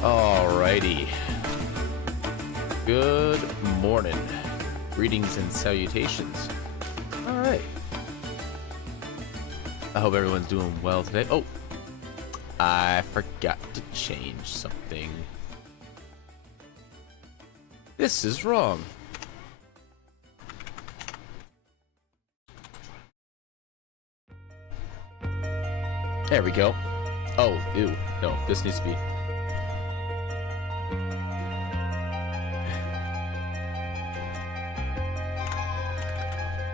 Alrighty. Good morning. Greetings and salutations. Alright. I hope everyone's doing well today. Oh, I forgot to change something. This is wrong. There we go. Oh, ew. No, this needs to be...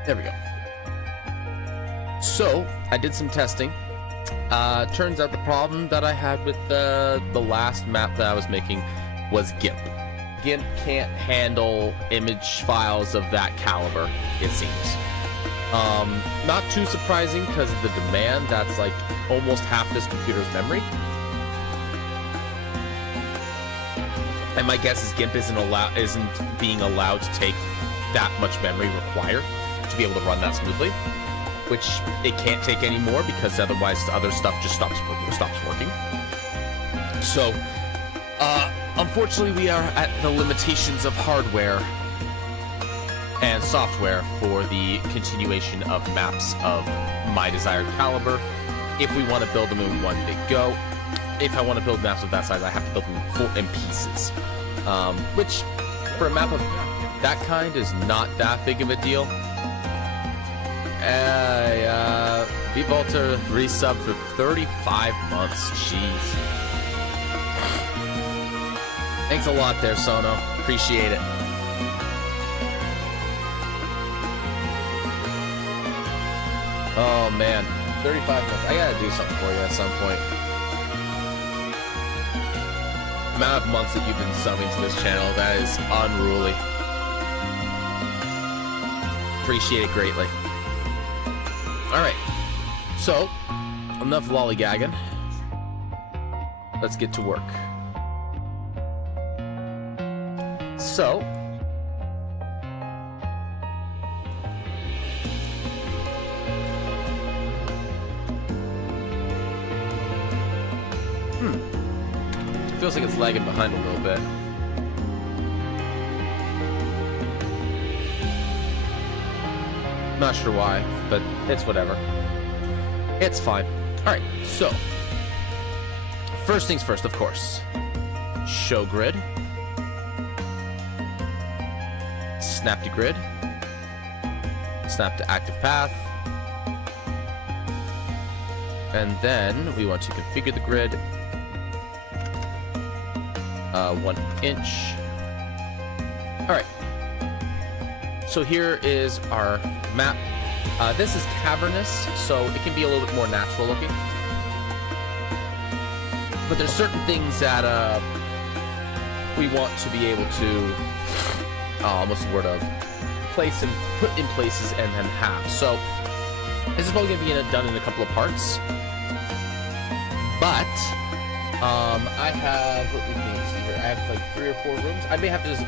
There we go. So, I did some testing. Turns out the problem that I had with the last map that I was making was GIMP. GIMP can't handle image files of that caliber, it seems. Not too surprising because of the demand. That's like almost half this computer's memory. And my guess is GIMP isn't being allowed to take that much memory required to be able to run that smoothly, which it can't take anymore because otherwise the other stuff just stops working. So, unfortunately, we are at the limitations of hardware and software for the continuation of maps of my desired caliber. If we want to build them in one big go, if I want to build maps of that size, I have to build them in pieces, which for a map of that kind is not that big of a deal. V-Volter resub for 35 months. Jeez. Thanks a lot there, Sono. Appreciate it. Oh, man. 35 months. I gotta do something for you at some point. The amount of months that you've been subbing to this channel, that is unruly. Appreciate it greatly. Alright, so, enough lollygagging. Let's get to work. So, feels like it's lagging behind a little bit. Not sure why, but it's whatever. It's fine. Alright, so first things first, of course. Show grid. Snap to grid. Snap to active path. And then we want to configure the grid 1 inch. Alright. So here is our map. This is cavernous, so it can be a little bit more natural looking. But there's certain things that we want to be able to, what's the word of, place and put in places and then have. So this is probably going to be done in a couple of parts. But I have, let me see here, I have like 3 or 4 rooms. I may have to just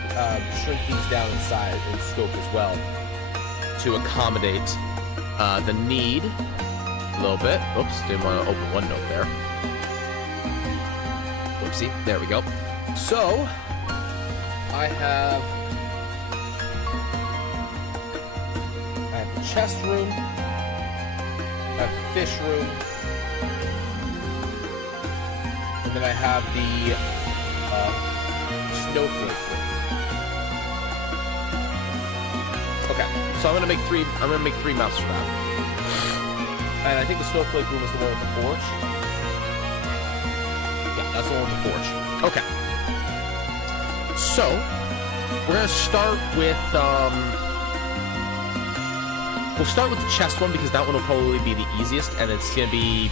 shrink these down in size and scope as well to accommodate the need a little bit. Oops, didn't want to open OneNote there. Oopsie, there we go. So, I have the chest room, I have the fish room, and then I have the snowflake room. Okay, so I'm gonna make 3 maps for that. And I think the snowflake room is the one with the forge. Yeah, that's the one with the forge. Okay. So we're gonna start with we'll start with the chest one because that one will probably be the easiest and it's gonna be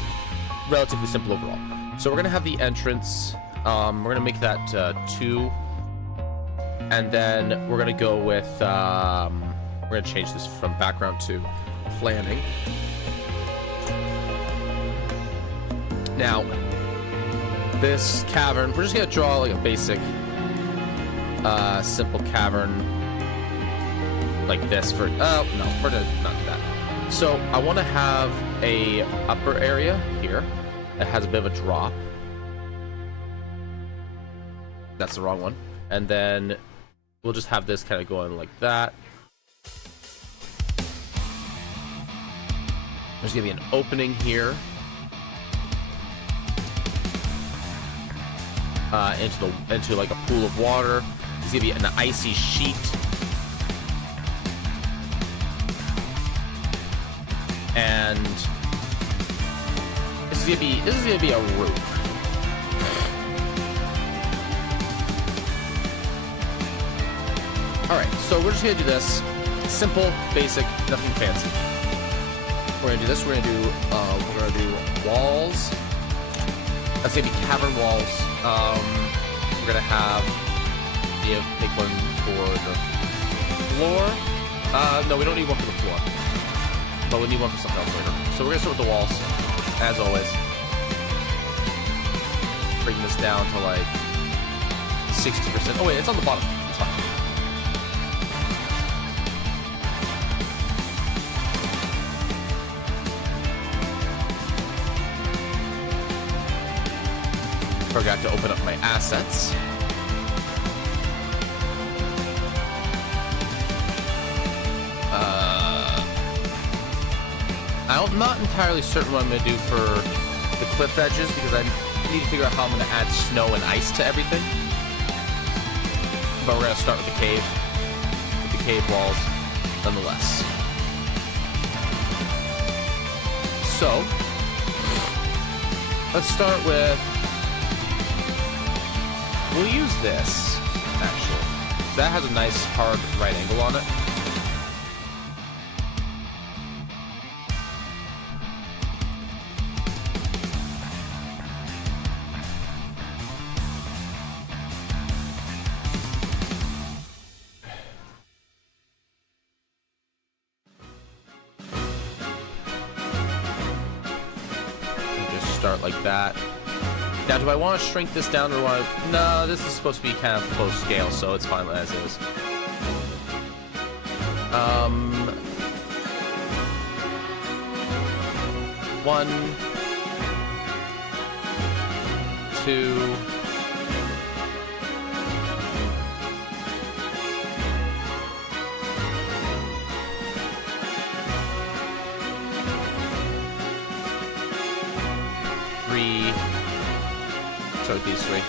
relatively simple overall. So we're gonna have the entrance. We're gonna make that 2, and then we're gonna go with we're gonna change this from background to planning. Now, this cavern, we're just gonna draw like a basic, simple cavern like this for. Oh no, we're gonna not do that. So I want to have a upper area here that has a bit of a drop. That's the wrong one. And then we'll just have this kind of going like that. There's gonna be an opening here into like a pool of water. There's gonna be an icy sheet. And this is gonna be a roof. All right, so we're just gonna do this simple, basic, nothing fancy. We're gonna do this. We're gonna do walls. That's gonna be cavern walls. We're gonna have make one for the floor. No, we don't need one for the floor, but we need one for something else later. So we're gonna start with the walls, as always. Bring this down to like 60%. Oh wait, it's on the bottom. It's fine. Forgot to open up my assets. I'm not entirely certain what I'm going to do for the cliff edges because I need to figure out how I'm going to add snow and ice to everything. But we're going to start with the cave walls nonetheless. So, let's start with, we'll use this, actually. So that has a nice hard right angle on it. Start like that. Now, do I want to shrink this down or do I... No, this is supposed to be kind of close scale, so it's fine as is. 1, 2... 3. So these 3.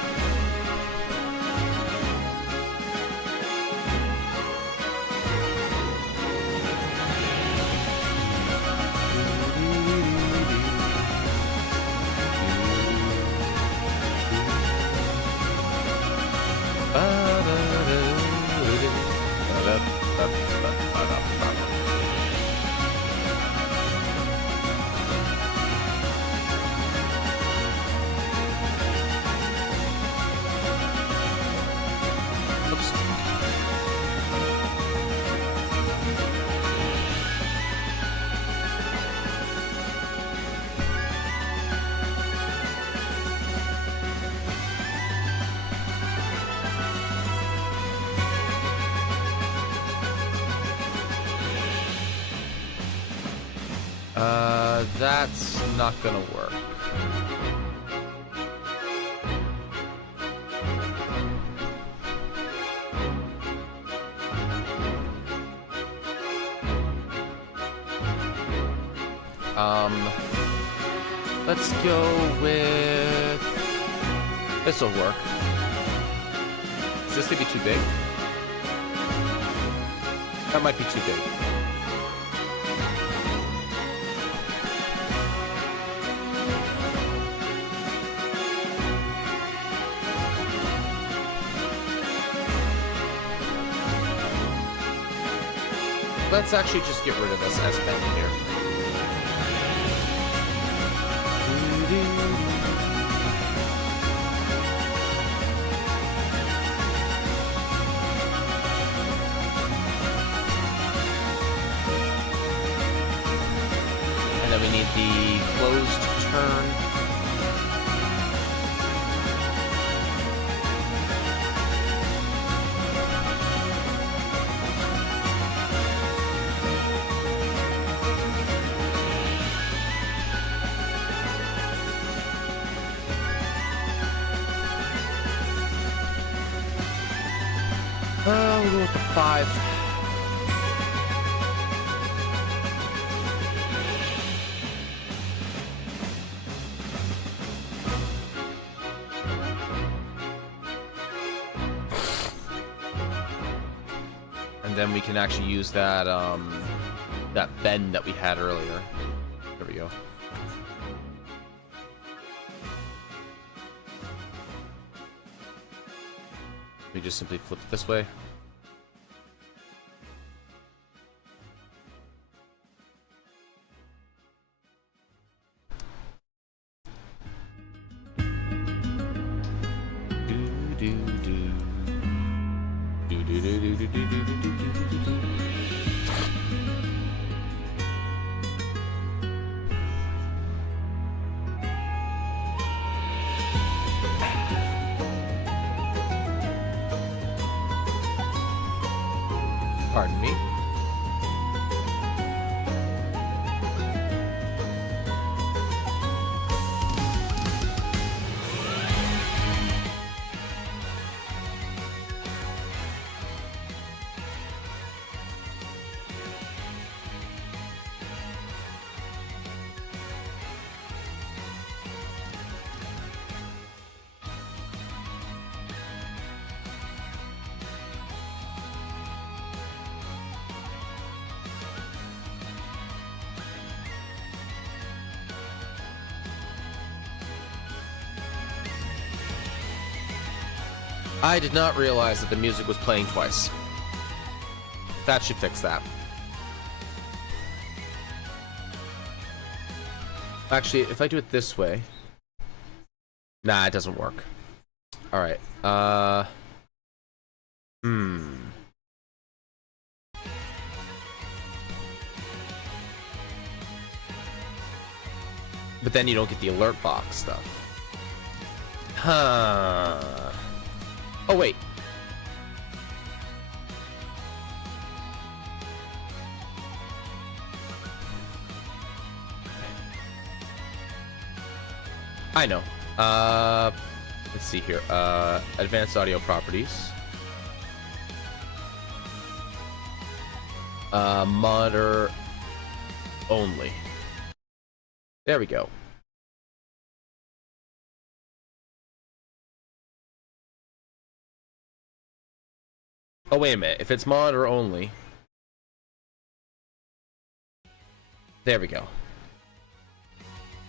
That's not gonna work. Let's go with... This'll work. Is this gonna be too big? That might be too big. Let's actually just get rid of this S bend here. And then we need the closed turn. We'll go with the 5. And then we can actually use that that bend that we had earlier. There we go. We just simply flip it this way. Pardon me. I did not realize that the music was playing twice. That should fix that. Actually, if I do it this way... Nah, it doesn't work. Alright, But then you don't get the alert box stuff. Huh... Oh, wait. I know. Let's see here. Advanced audio properties. Monitor only. There we go. Oh, wait a minute. If it's monitor only... There we go.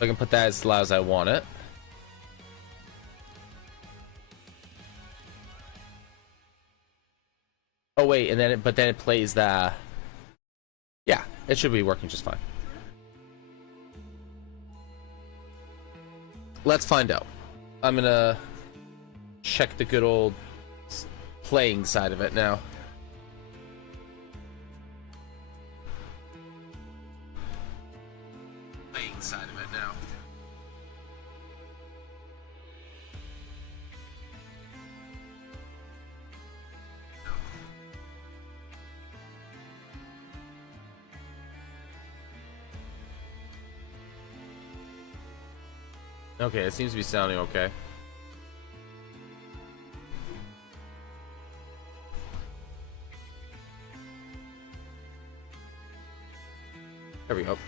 I can put that as loud as I want it. Oh, wait, and then but then it plays the... Yeah, it should be working just fine. Let's find out. I'm gonna check the good old playing side of it now. Playing side of it now. Okay, it seems to be sounding okay. There we go.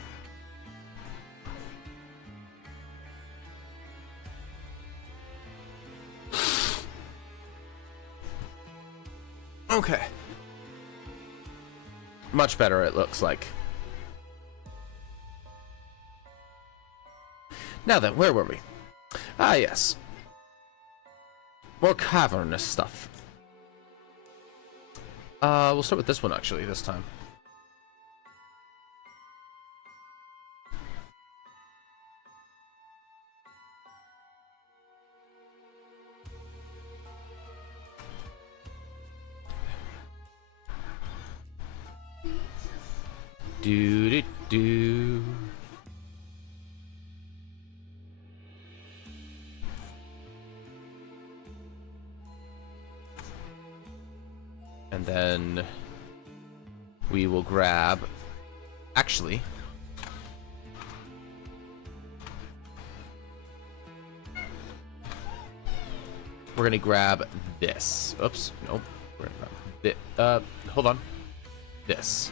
Okay. Much better, it looks like. Now then, where were we? Ah, yes. More cavernous stuff. We'll start with this one, actually, this time. Do. And then we will grab... Actually... We're gonna grab this. Oops, nope. We're gonna grab Hold on. This.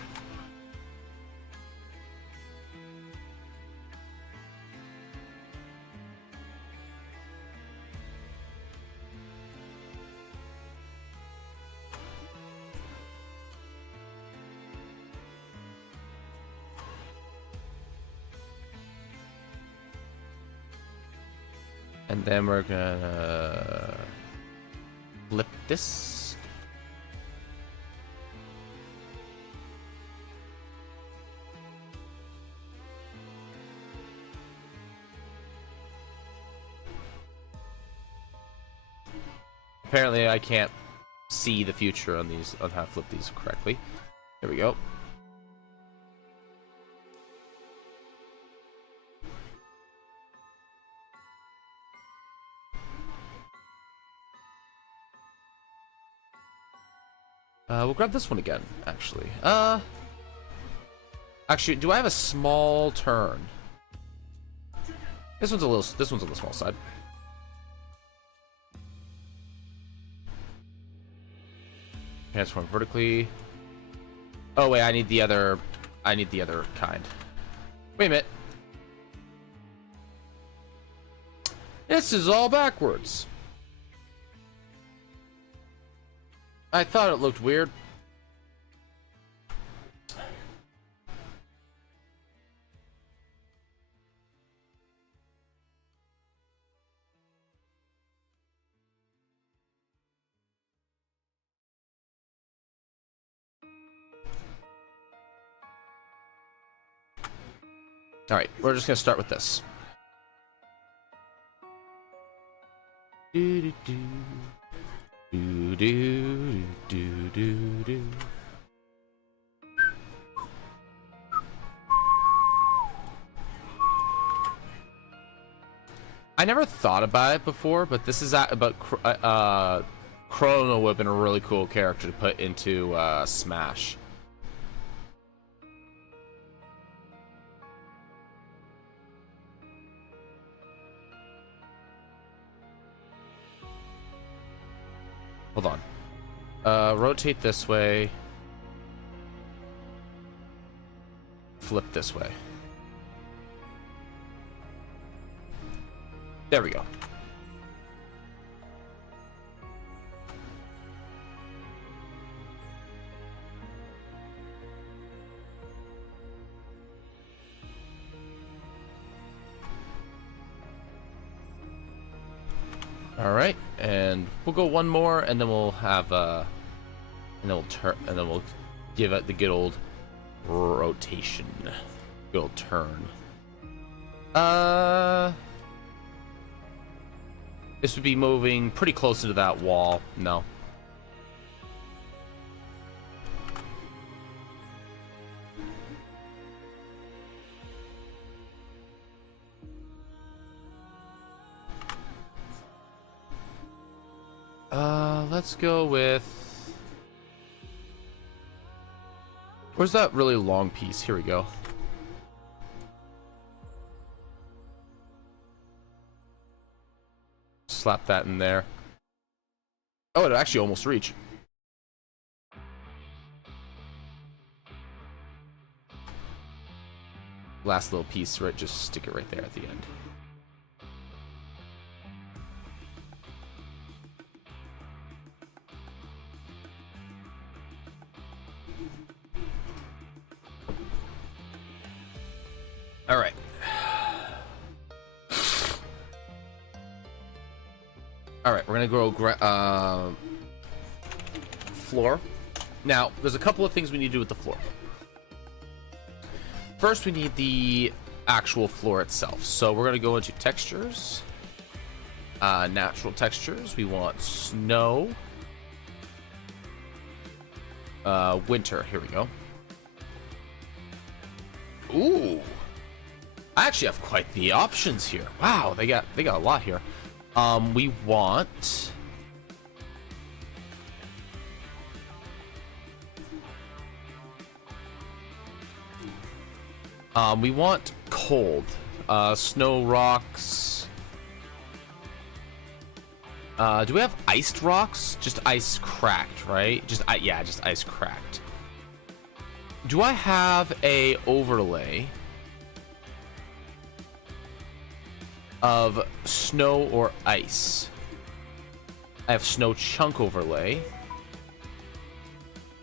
And then we're gonna flip this. Apparently I can't see the future on these, on how to flip these correctly. There we go. We'll grab this one again, actually. Actually, do I have a small turn? This one's on the small side. Transform vertically. Oh wait, I need the other kind. Wait a minute. This is all backwards. I thought it looked weird. All right, we're just gonna start with this. Do do do. Do do do do do. I never thought about it before, but this is about Chrono would have been a really cool character to put into Smash. Hold on. Rotate this way. Flip this way. There we go. All right, and we'll go one more, and then we'll have and then we'll turn, and then we'll give it the good old rotation, good old turn. This would be moving pretty close into that wall. No. Let's go with... Where's that really long piece? Here we go. Slap that in there. Oh, it actually almost reached. Last little piece, right? Just stick it right there at the end. All right. All right, we're gonna go floor. Now, there's a couple of things we need to do with the floor. First, we need the actual floor itself. So we're gonna go into textures, natural textures. We want snow, winter. Here we go. Ooh. I actually have quite the options here. Wow, they got a lot here. We want cold, snow, rocks. Do we have iced rocks? Just ice cracked, right? Yeah, just ice cracked. Do I have a overlay of snow or ice? I have snow chunk overlay.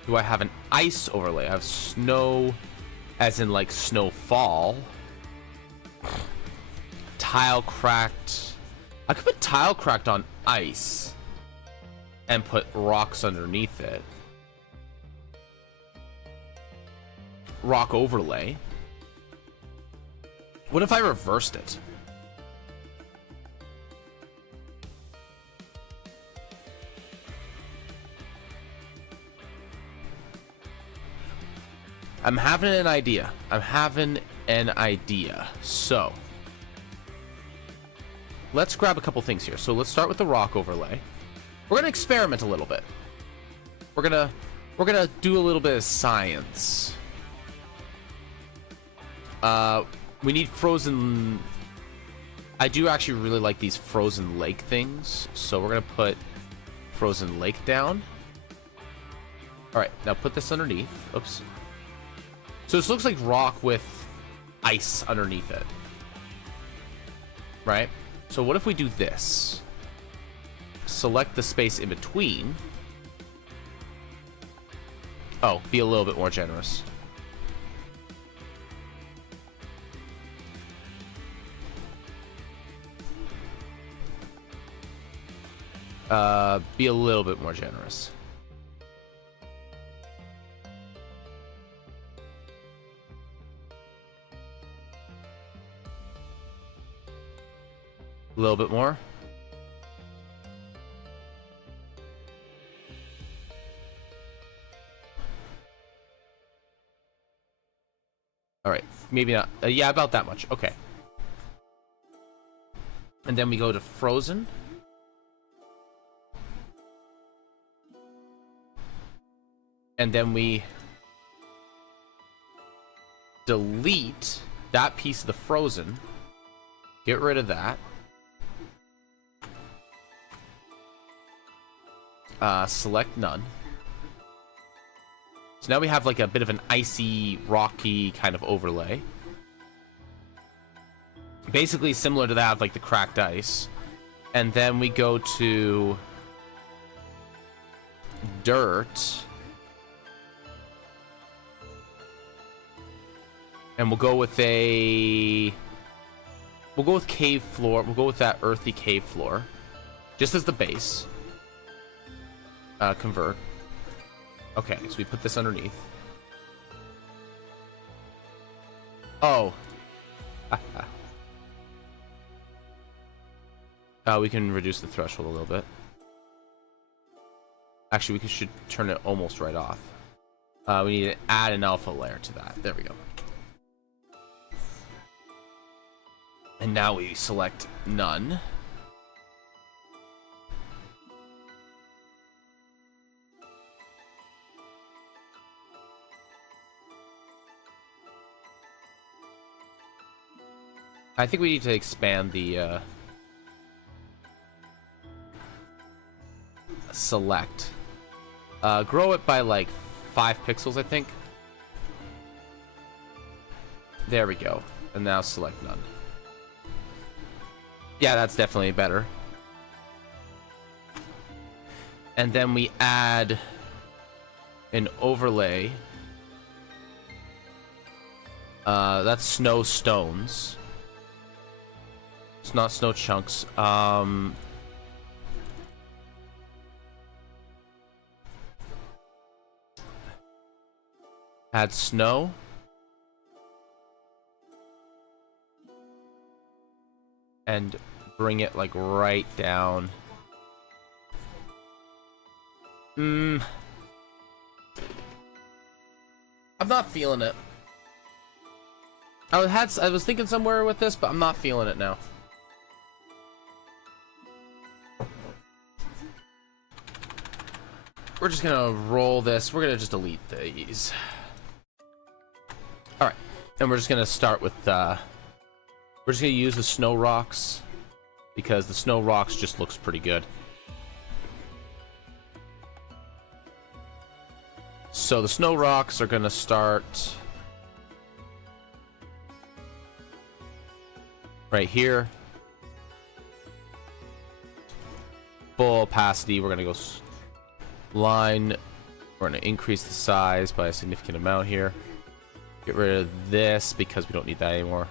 Do I have an ice overlay? I have snow as in like snowfall. Tile cracked. I could put tile cracked on ice and put rocks underneath it. Rock overlay. What if I reversed it? I'm having an idea. So let's grab a couple things here. So let's start with the rock overlay. We're gonna experiment a little bit. We're gonna do a little bit of science. We need frozen. I do actually really like these frozen lake things, so we're gonna put frozen lake down. All right, now put this underneath. Oops. So this looks like rock with ice underneath it, right? So what if we do this? Select the space in between. Oh, be a little bit more generous. Be a little bit more generous. A little bit more. All right, maybe not. Yeah, about that much. Okay. And then we go to frozen. And then we delete that piece of the frozen. Get rid of that. Select none. So now we have like a bit of an icy, rocky kind of overlay. Basically similar to that of like the cracked ice. And then we go to dirt. And we'll go with cave floor. We'll go with that earthy cave floor. Just as the base. Convert. Okay, so we put this underneath. Oh. We can reduce the threshold a little bit. Actually, we should turn it almost right off. We need to add an alpha layer to that. There we go. And now we select none. I think we need to expand the select. Grow it by like 5 pixels, I think. There we go. And now select none. Yeah, that's definitely better. And then we add an overlay. That's snow stones. It's not snow chunks. Add snow. And bring it like right down. I'm not feeling it. I was thinking somewhere with this, but I'm not feeling it now. We're just gonna roll this. We're gonna just delete these. All right, and we're just gonna start with. We're just gonna use the snow rocks because the snow rocks just looks pretty good. So the snow rocks are gonna start right here. Full opacity. We're gonna go line. We're gonna increase the size by a significant amount here. Get rid of this because we don't need that anymore.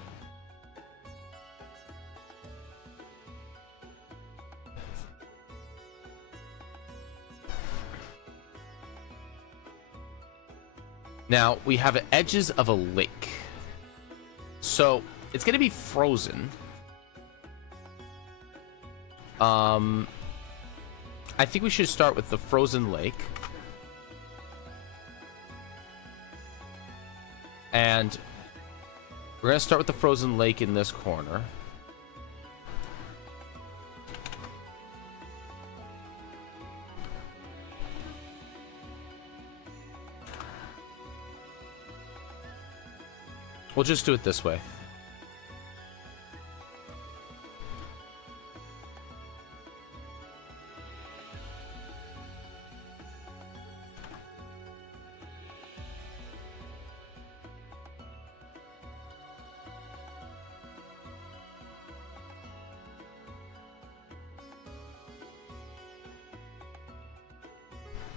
Now, we have edges of a lake. So, it's going to be frozen. I think we should start with the frozen lake. And we're going to start with the frozen lake in this corner. We'll just do it this way.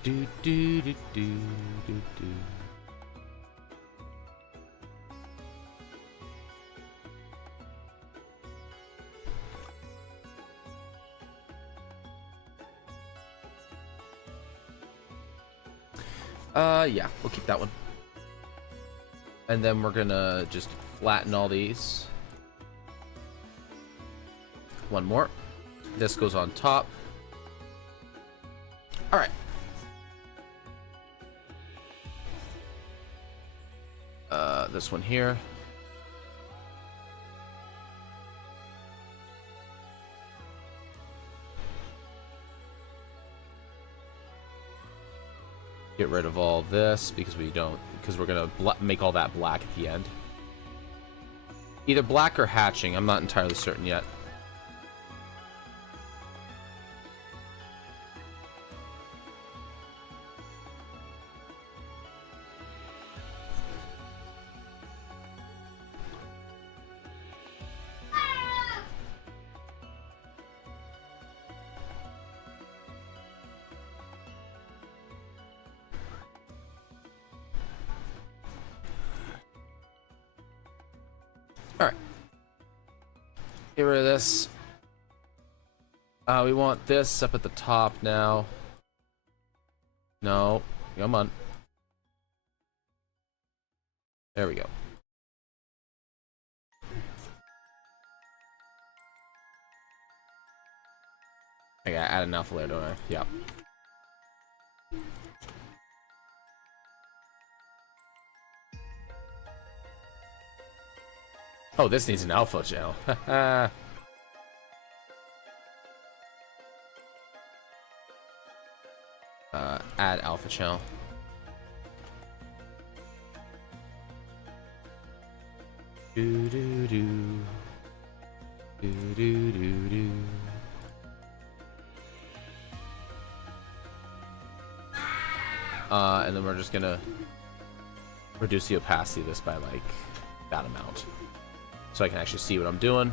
Do do do do do do. Yeah, we'll keep that one. And then we're gonna just flatten all these. One more. This goes on top. All right. This one here. Get rid of all this because we're gonna make all that black at the end. Either black or hatching. I'm not entirely certain yet. Get rid of this. We want this up at the top now. No, come on. There we go. I gotta add an alpha layer, don't I? Yeah. Oh, this needs an alpha channel. Add alpha channel. Do do do. Do do do do. And then we're just gonna reduce the opacity of this by like that amount, so I can actually see what I'm doing.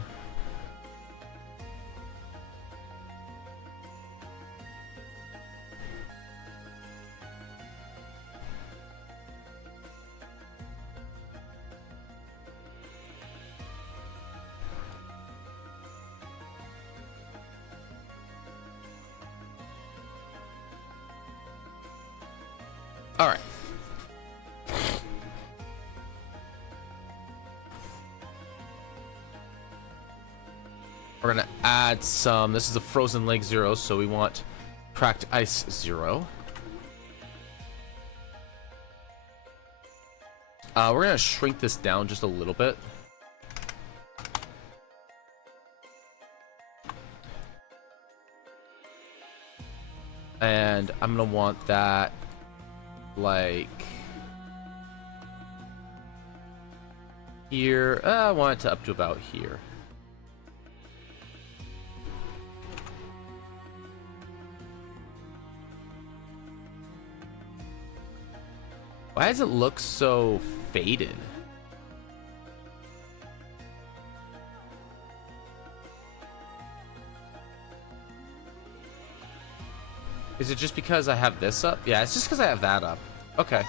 All right. We're gonna add some. This is a frozen lake 0, so we want cracked ice 0. We're gonna shrink this down just a little bit. And I'm gonna want that like here. I want it to up to about here. Why does it look so faded? Is it just because I have this up? Yeah, it's just because I have that up. Okay.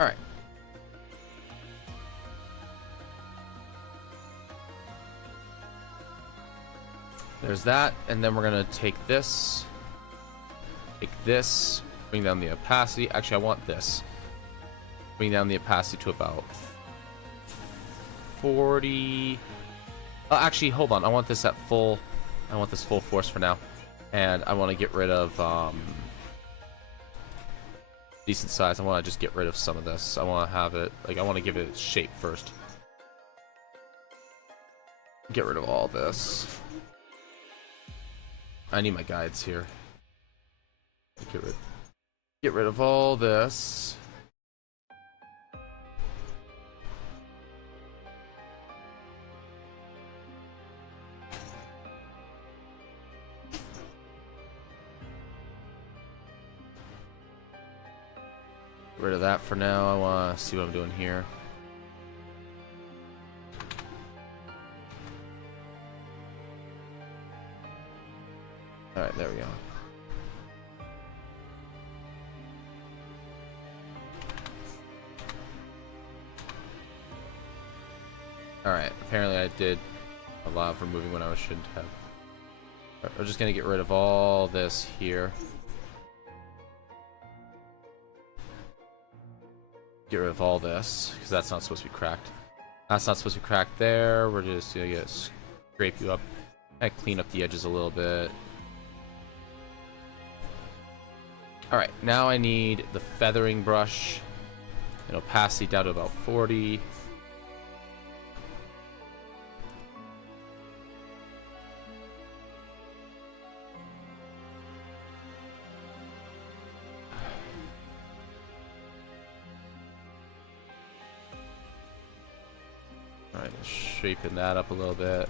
All right. There's that, and then we're gonna take this, bring down the opacity. Actually, I want this. Bring down the opacity to about 40. Oh, actually, hold on. I want this at full. I want this full force for now, and I want to get rid of decent size. I want to just get rid of some of this. I want to have it like I want to give it its shape first. Get rid of all this. I need my guides here. Get rid of all this. Get rid of that for now. I want to see what I'm doing here. Alright, there we go. Alright, apparently I did a lot of removing when I shouldn't have. We're just gonna get rid of all this here. Get rid of all this, because that's not supposed to be cracked. That's not supposed to be cracked there. We're just gonna scrape you up. I clean up the edges a little bit. Alright, now I need the feathering brush and opacity down to about 40. Alright, shaping that up a little bit.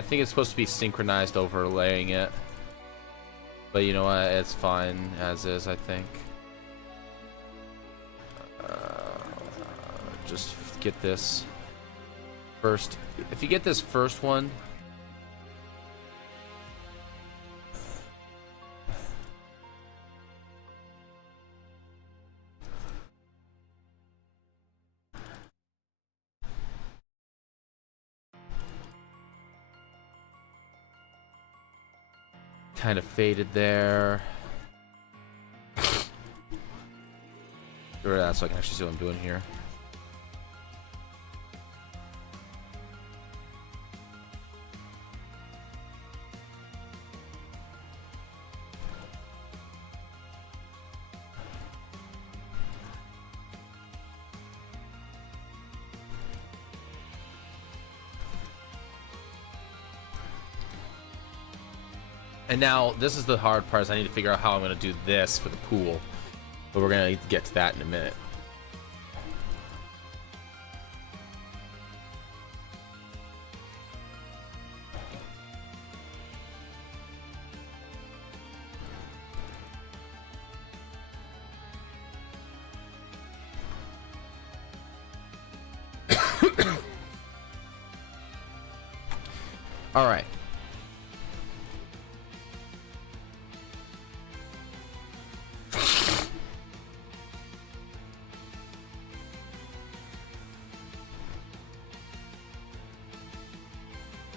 I think it's supposed to be synchronized overlaying it. But you know what? It's fine as is, I think. Just get this first. If you get this first one, kind of faded there. Get rid of that so I can actually see what I'm doing here. And now, this is the hard part, is I need to figure out how I'm going to do this for the pool. But we're going to get to that in a minute. All right.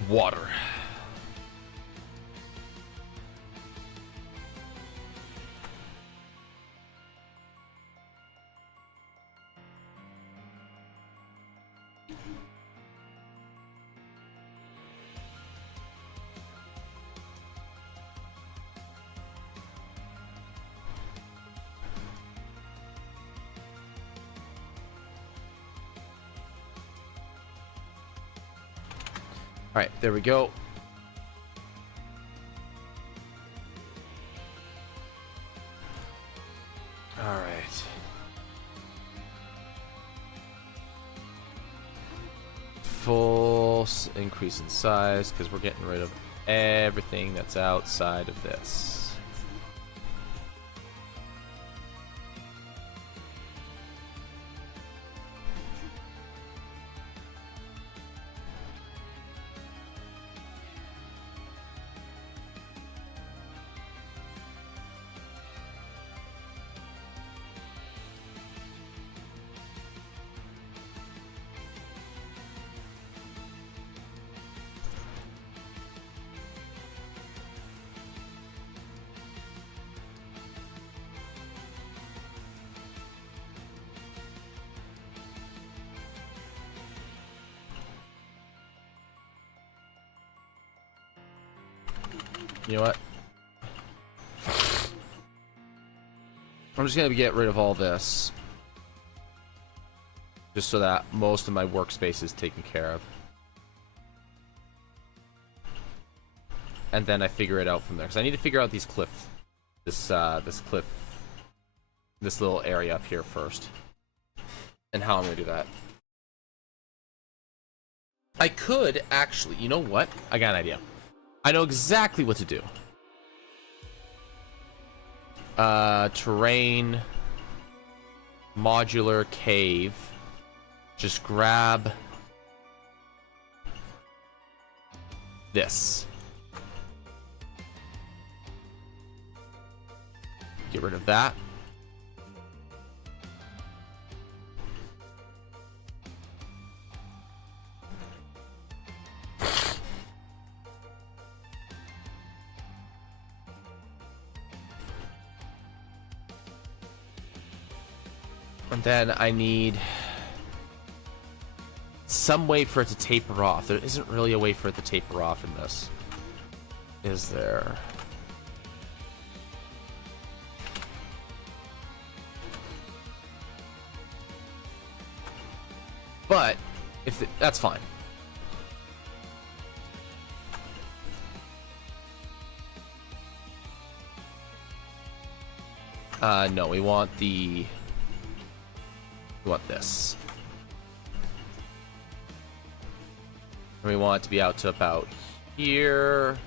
Water. All right, there we go. All right. Full increase in size because we're getting rid of everything that's outside of this. You know what? I'm just gonna get rid of all this. Just so that most of my workspace is taken care of. And then I figure it out from there. Because I need to figure out these cliffs. This cliff. This little area up here first. And how I'm gonna do that. I could actually, you know what? I got an idea. I know exactly what to do. Terrain, modular cave. Just grab this. Get rid of that. And then I need some way for it to taper off. There isn't really a way for it to taper off in this. Is there? But if that's fine. No, we want this. And we want it to be out to about here.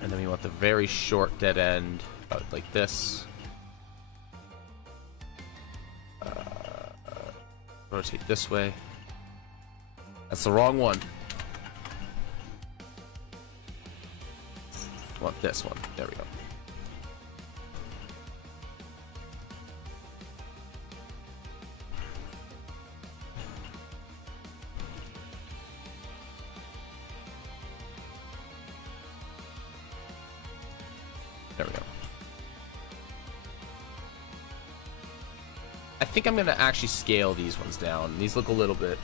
And then we want the very short dead end about like this. Rotate this way. That's the wrong one. Want this one. There we go. There we go. I think I'm gonna actually scale these ones down. These look a little bit.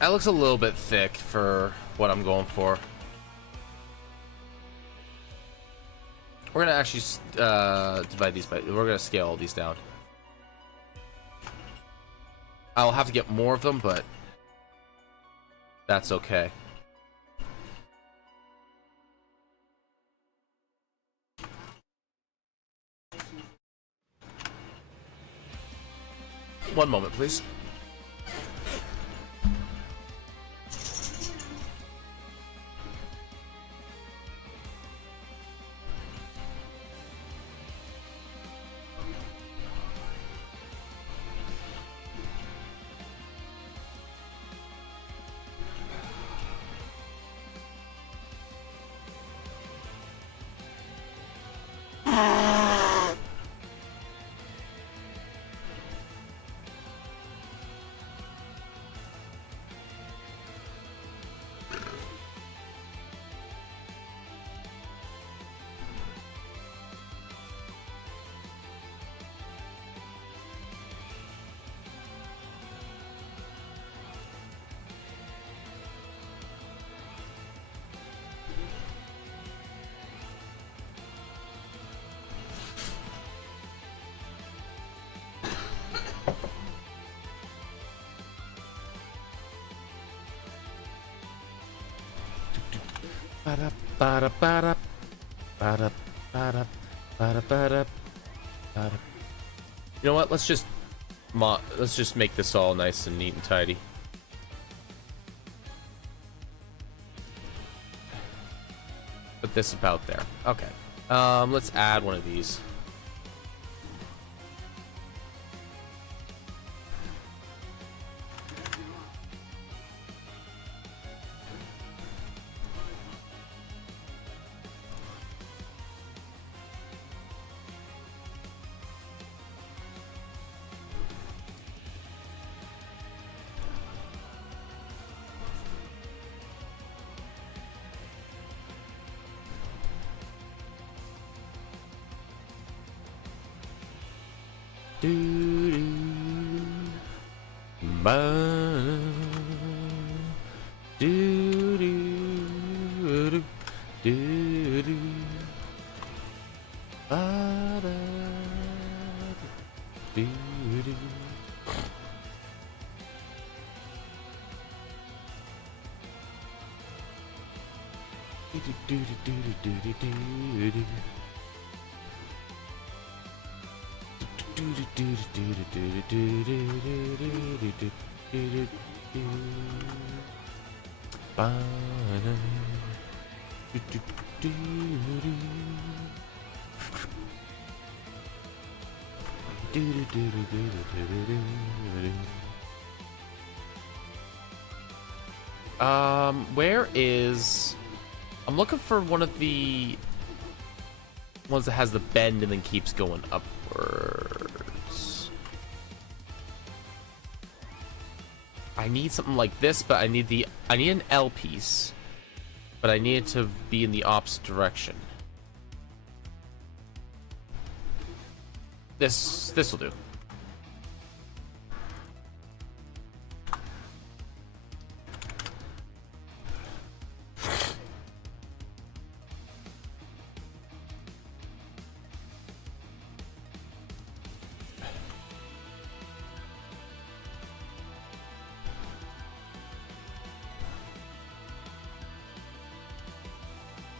That looks a little bit thick for what I'm going for. We're gonna actually divide these by. We're gonna scale all these down. I'll have to get more of them, but That's okay. One moment, please. You know what? Let's just make this all nice and neat and tidy. Put this about there. Okay. Let's add one of these. Where is... I'm looking for one of the ones that has the bend and then keeps going upwards. I need something like this, but I need an L piece, but I need it to be in the opposite direction. This will do.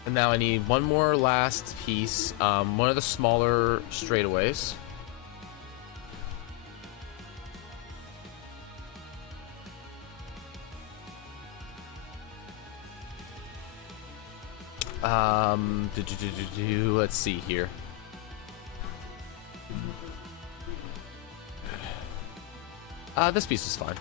And now I need one more last piece, one of the smaller straightaways. Let's see here. This piece is fine.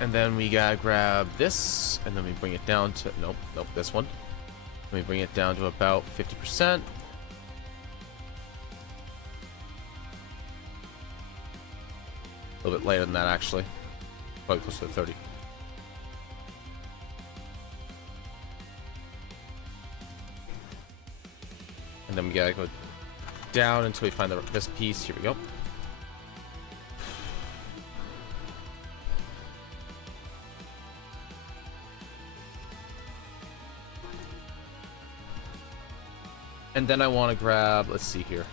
And then we gotta grab this, and then we bring it down to, nope, this one. Let me bring it down to about 50%. A little bit later than that, actually. Probably closer to 30. And then we gotta go down until we find this piece. Here we go. And then I want to grab, let's see here.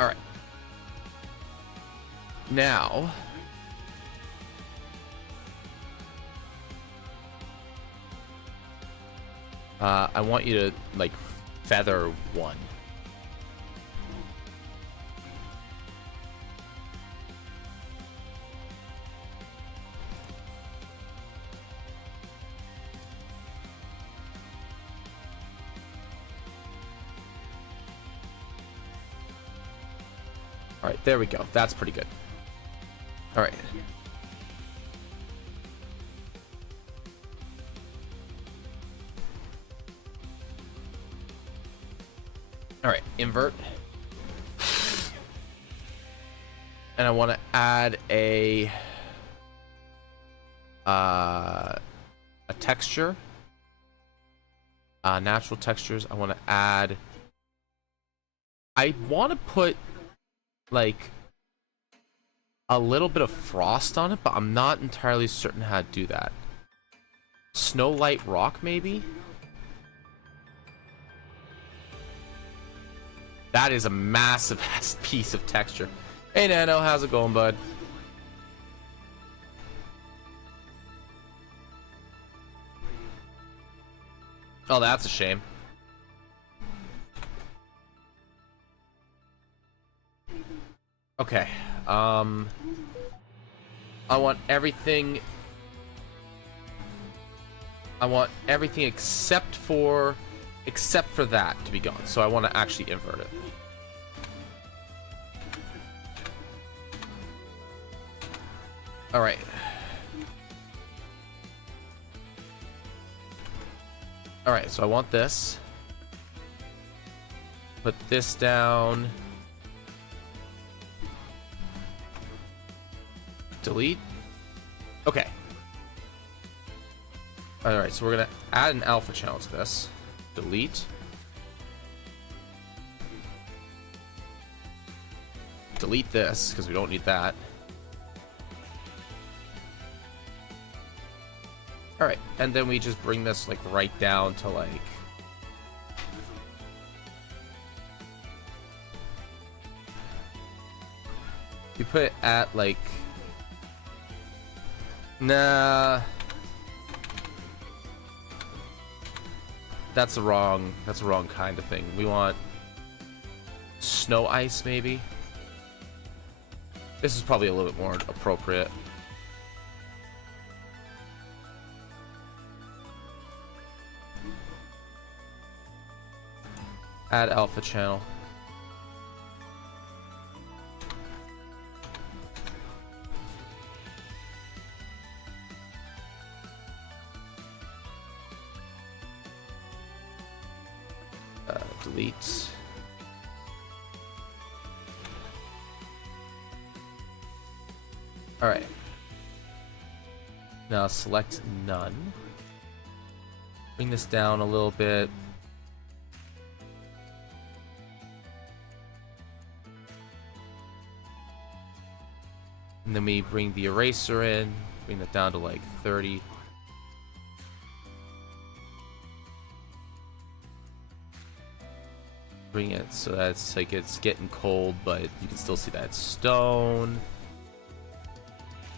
Alright. Now, I want you to, like, feather one. All right, there we go. That's pretty good. All right. All right, invert. And I want to add a texture. Natural textures. I want to add. I want to put like a little bit of frost on it, but I'm not entirely certain how to do that. Snow light rock, maybe? That is a massive ass piece of texture. Hey Nano, how's it going, bud? Oh, that's a shame. Okay, I want everything except for that to be gone. So I want to actually invert it. All right. All right, so I want this. Put this down. Delete. Okay. Alright, so we're gonna add an alpha channel to this. Delete. Delete this, because we don't need that. Alright, and then we just bring this like right down to like we put it at like nah, that's the wrong kind of thing. We want snow ice, maybe. This is probably a little bit more appropriate. Add alpha channel. Delete. All right. Now select none. Bring this down a little bit. And then we bring the eraser in, bring that down to like 30. Bring it so that it's like it's getting cold, but you can still see that it's stone.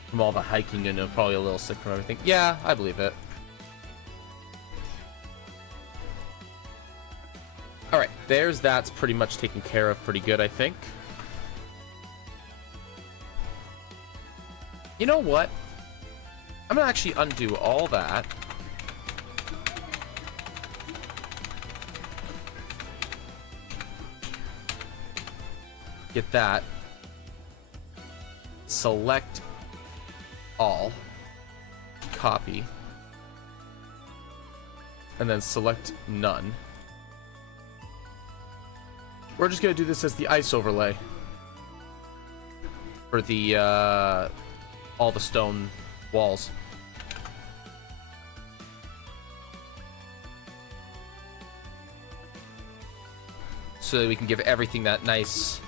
From all the hiking and probably a little sick from everything. Yeah, I believe it. Alright, that's pretty much taken care of pretty good, I think. You know what? I'm gonna actually undo all that. Get that. Select all. Copy. And then select none. We're just gonna do this as the ice overlay. For the all the stone walls. So that we can give everything that nice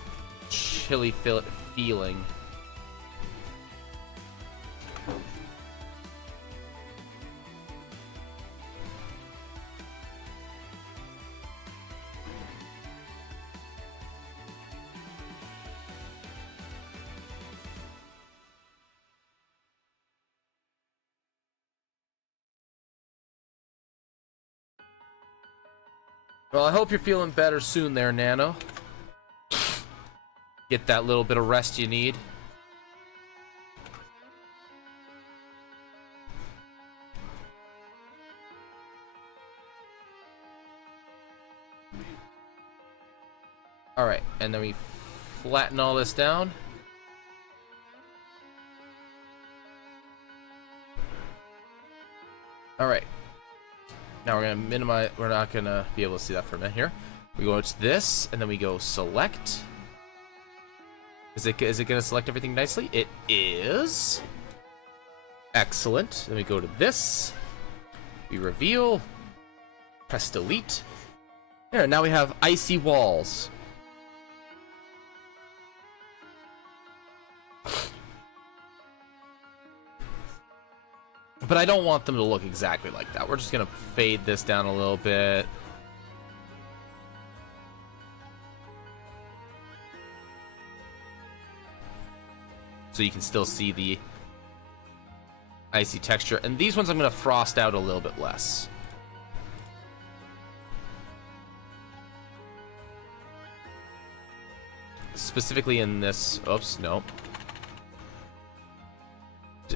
chilly feeling. Well, I hope you're feeling better soon there, Nano. Get that little bit of rest you need. Alright, and then we flatten all this down. Alright. Now we're gonna minimize, we're not gonna be able to see that for a minute here. We go to this, and then we go select. Is it gonna select everything nicely? It is. Excellent. Then we go to this. We reveal. Press delete. There, now we have icy walls. But I don't want them to look exactly like that. We're just gonna fade this down a little bit. So you can still see the icy texture. And these ones I'm gonna frost out a little bit less. Specifically in this, oops, no.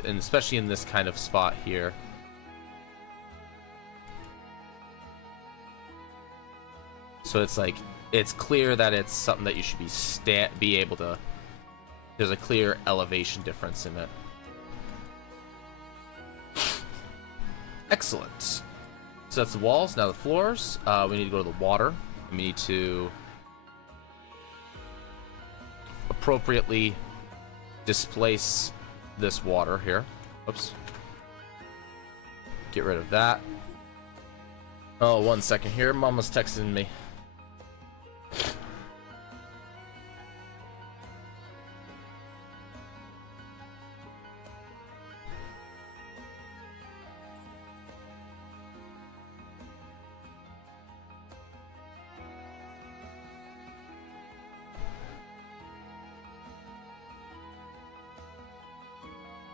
And especially in this kind of spot here. So it's like, it's clear that it's something that you should be able to, there's a clear elevation difference in it. Excellent. So that's the walls, now the floors. We need to go to the water. We need to appropriately displace this water here. Oops. Get rid of that. Oh, 1 second here. Mama's texting me.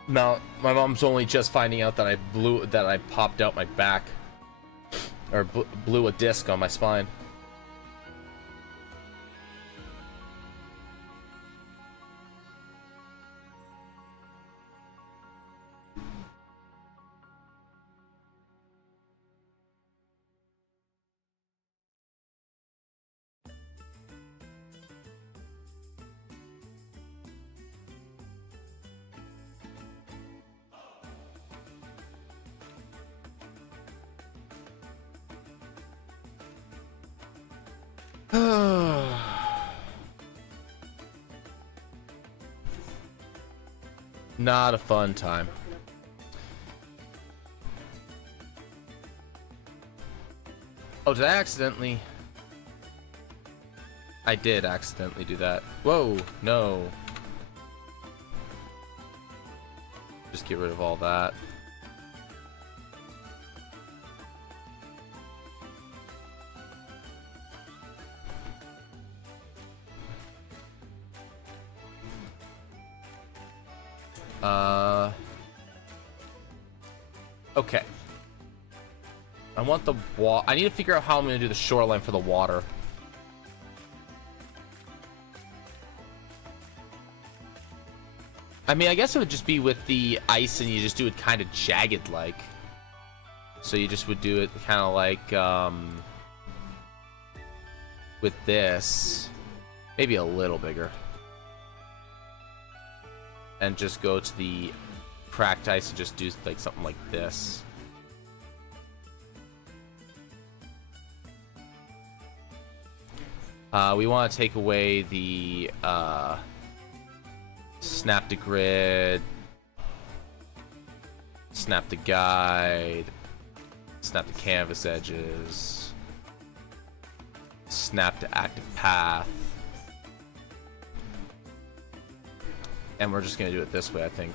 Now, my mom's only just finding out that I popped out my back, or blew a disc on my spine. Not a fun time. Oh, did I accidentally? I did accidentally do that. Whoa, no. Just get rid of all that. Okay. I want the wall. I need to figure out how I'm going to do the shoreline for the water. I mean, I guess it would just be with the ice and you just do it kind of jagged like. So you just would do it kind of like, with this. Maybe a little bigger. And just go to the cracked ice and just do like something like this. We want to take away the snap to grid, Snap the guide. Snap the canvas edges. Snap to active path. And we're just gonna do it this way, I think.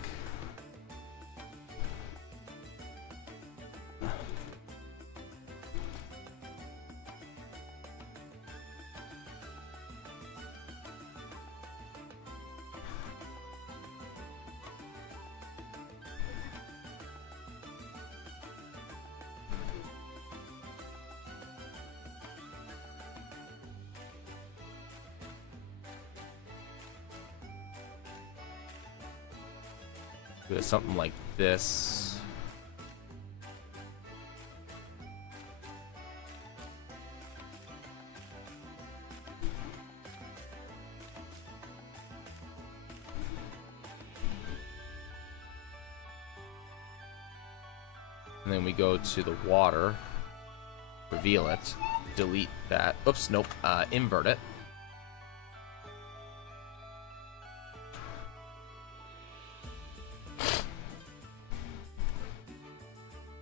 Do it something like this. And then we go to the water, reveal it, delete that. Oops, nope, invert it.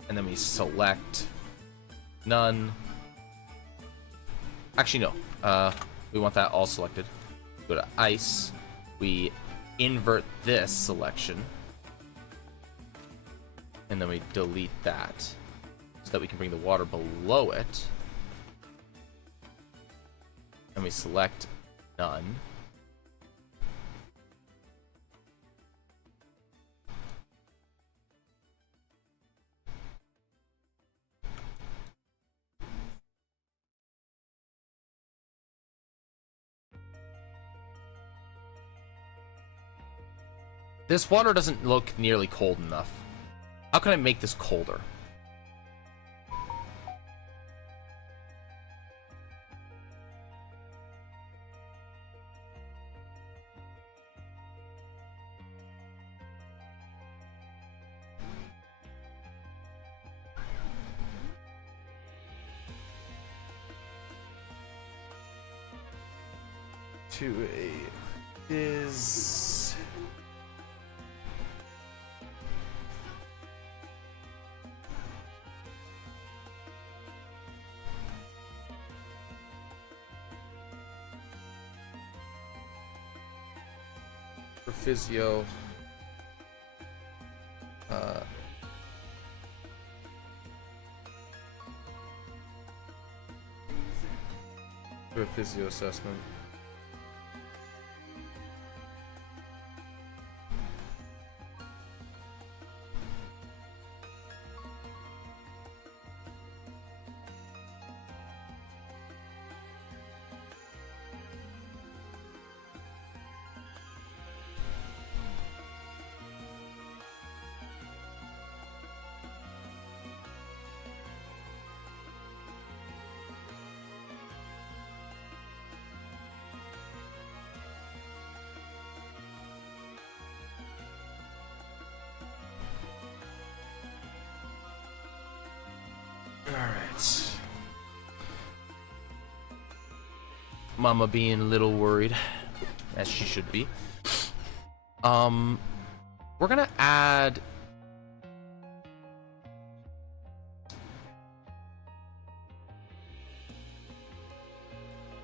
And then we select none. Actually, no. We want that all selected. Go to ice. We invert this selection. And then we delete that so that we can bring the water below it. And we select none. This water doesn't look nearly cold enough. How can I make this colder? To a is for physio. For a physio assessment. Alright. Mama being a little worried, as she should be. We're gonna add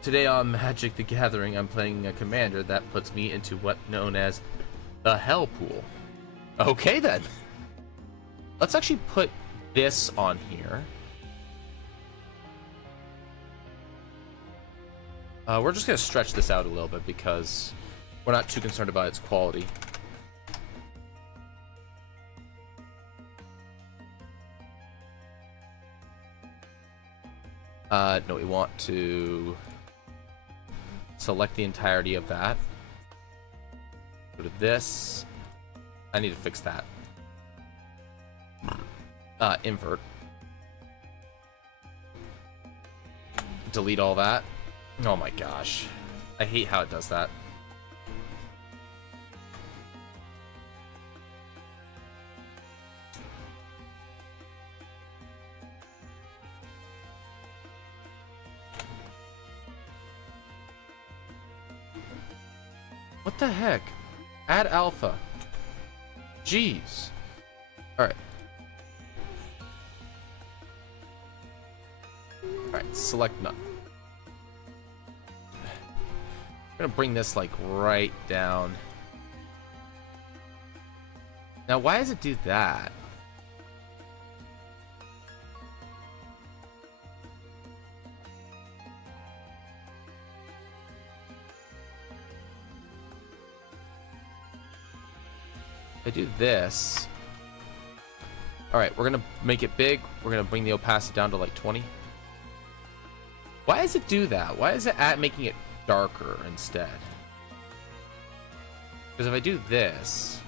today on Magic the Gathering, I'm playing a commander that puts me into what known as the Hell Pool. Okay then. Let's actually put this on here. We're just going to stretch this out a little bit because we're not too concerned about its quality. No, we want to select the entirety of that. Go to this. I need to fix that. Invert. Delete all that. Oh my gosh. I hate how it does that. What the heck? Add alpha. Jeez. Alright. select none. I'm gonna bring this like right down. Now, why does it do that? If I do this. Alright, we're gonna make it big. We're gonna bring the opacity down to like 20. Why does it do that? Why is it making it darker instead? Because if I do this...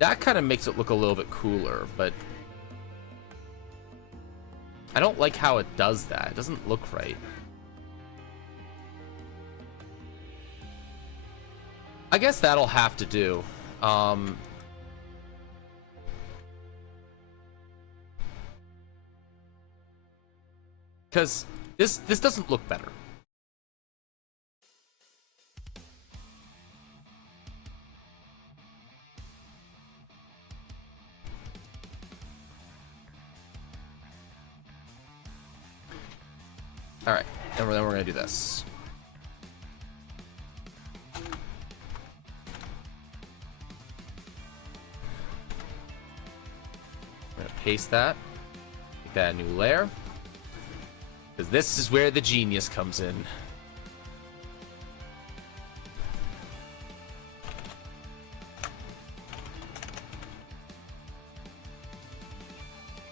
That kind of makes it look a little bit cooler, but I don't like how it does that. It doesn't look right. I guess that'll have to do. Because this doesn't look better. Alright, and then we're going to do this. We're going to paste that. Make that a new layer. Because this is where the genius comes in.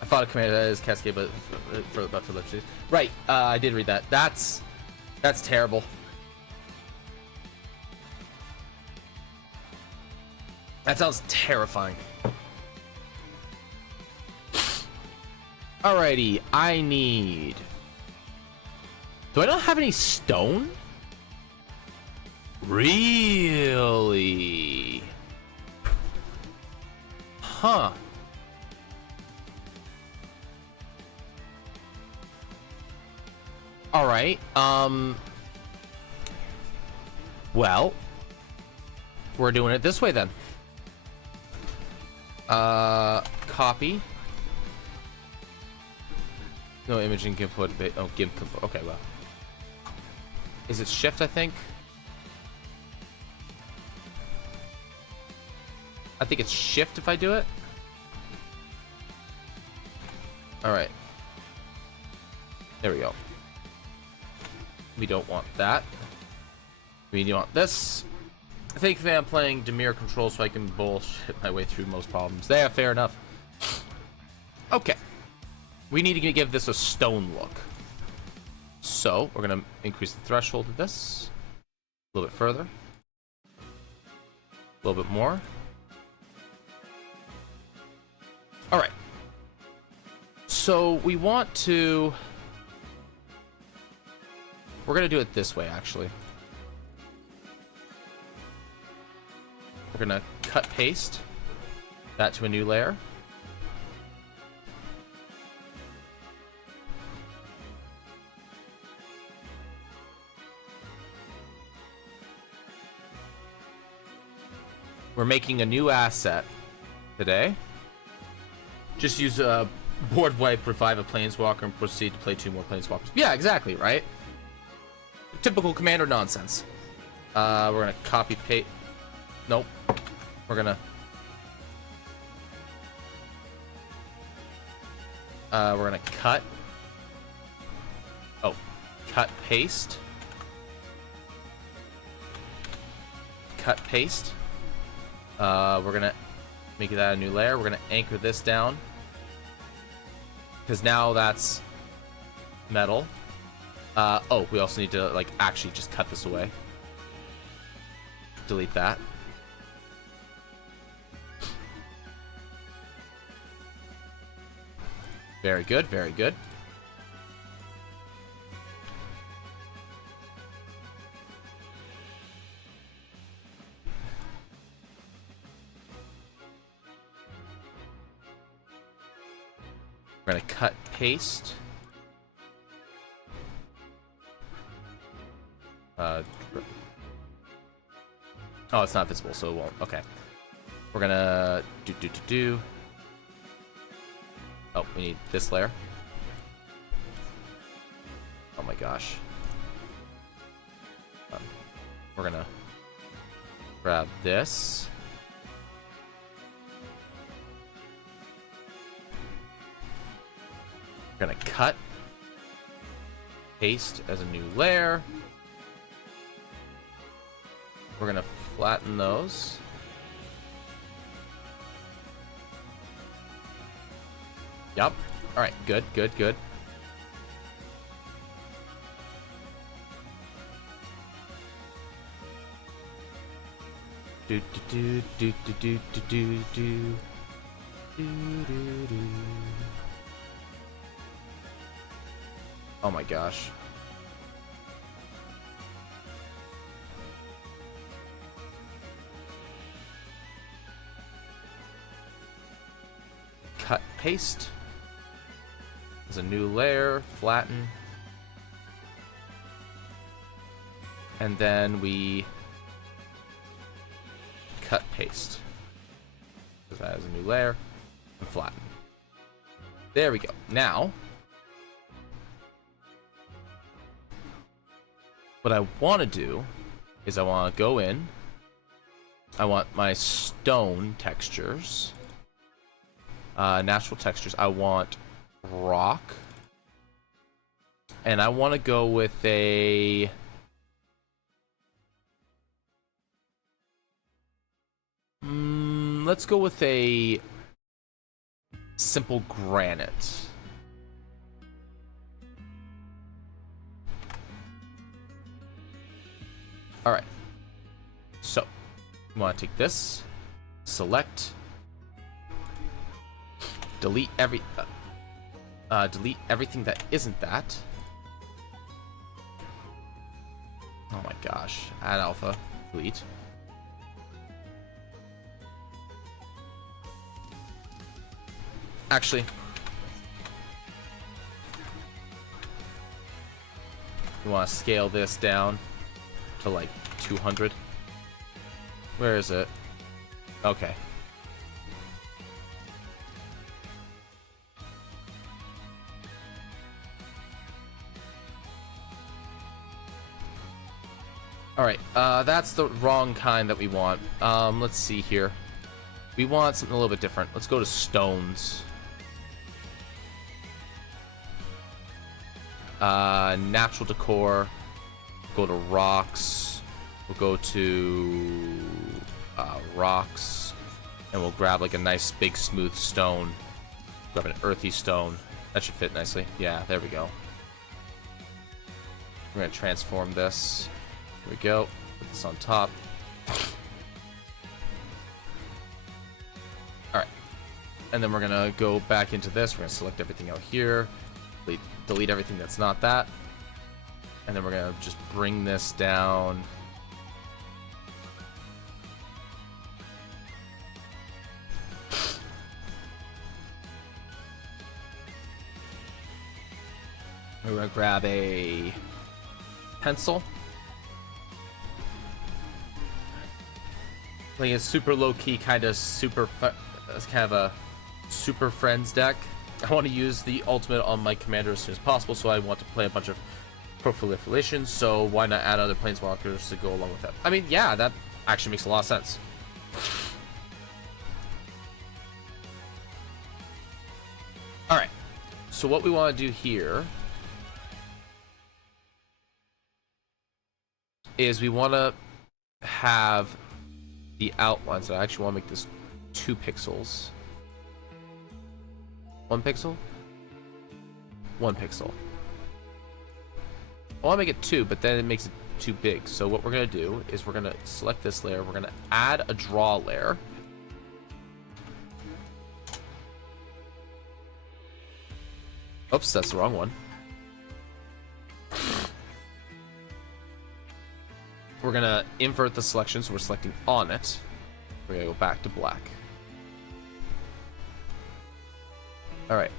I thought a command that is cascade, but for electricity. Right, I did read that. That's terrible. That sounds terrifying. Alrighty, I need... Do I not have any stone? Really? Huh. All right. Well, we're doing it this way then. Copy. No imaging GIMP put. Oh, GIMP. Okay, well. Is it shift? I think. I think it's shift if I do it. All right. There we go. We don't want that. We want this. I think I'm playing Demir control so I can bullshit my way through most problems. Yeah, fair enough. Okay. We need to give this a stone look. So, we're going to increase the threshold of this. A little bit further. A little bit more. Alright. So, we want to... We're going to do it this way, actually. We're going to cut paste that to a new layer. We're making a new asset today. Just use a board wipe, revive a planeswalker, and proceed to play 2 more planeswalkers. Yeah, exactly, right? Typical commander nonsense. We're gonna copy paste. Nope. We're gonna cut. Oh, cut paste. Cut paste. We're gonna make that a new layer. We're gonna anchor this down because now that's metal. Oh, we also need to like actually just cut this away. Delete that. Very good, very good. We're gonna cut, paste. Oh, it's not visible, so it won't. Okay. We're gonna do. Oh, we need this layer. Oh my gosh. We're gonna grab this. We're gonna cut, paste as a new layer. We're gonna flatten those. Yep. All right. Good. Good. Good. Do do do do do do do do do do do. Oh my gosh. Cut, paste. There's a new layer, flatten. And then we cut, paste. So that is a new layer, and flatten. There we go. Now, what I want to do is I want to go in. I want my stone textures. Natural textures. I want rock. And I want to go with a... let's go with a simple granite. Alright. So, we want to take this, select, delete everything that isn't that. Oh my gosh. Add alpha. Delete. Actually, we want to scale this down to like 200. Where is it? Okay. Alright, that's the wrong kind that we want. Let's see here. We want something a little bit different. Let's go to stones. Natural decor. Go to rocks. We'll go to rocks, and we'll grab like a nice big smooth stone. Grab an earthy stone. That should fit nicely. Yeah, there we go. We're gonna transform this. Here we go. Put this on top. Alright. And then we're gonna go back into this. We're gonna select everything out here. Delete everything that's not that. And then we're gonna just bring this down. We're gonna grab a pencil. Like a super low-key kind of it's kind of a super friends deck. I want to use the ultimate on my commander as soon as possible, so I want to play a bunch of proliferation, so why not add other planeswalkers to go along with that? I mean, yeah, that actually makes a lot of sense. Alright, so what we want to do here is we want to have the outline, so I actually want to make this 2 pixels. 1 pixel? 1 pixel. I want to make it 2, but then it makes it too big. So what we're going to do is we're going to select this layer. We're going to add a draw layer. Oops, that's the wrong one. We're going to invert the selection, so we're selecting on it. We're going to go back to black. Alright.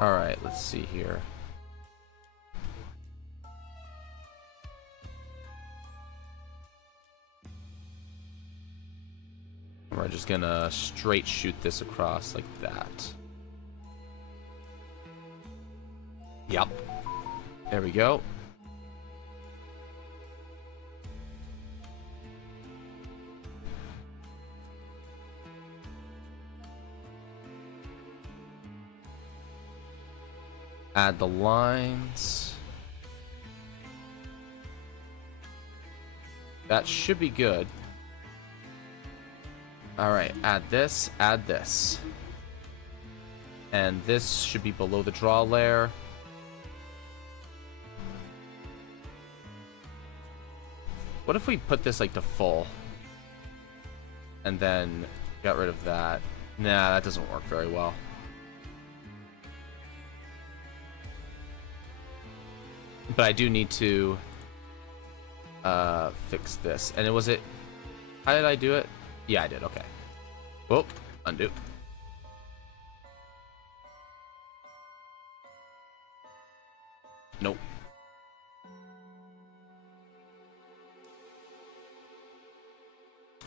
All right, let's see here. We're just gonna straight shoot this across like that. Yep. There we go. Add the lines. That should be good. All right, add this, add this. And this should be below the draw layer. What if we put this like to full? And then got rid of that. Nah, that doesn't work very well. But I do need to fix this. And was it... How did I do it? Yeah, I did. Okay. Whoop. Undo. Nope.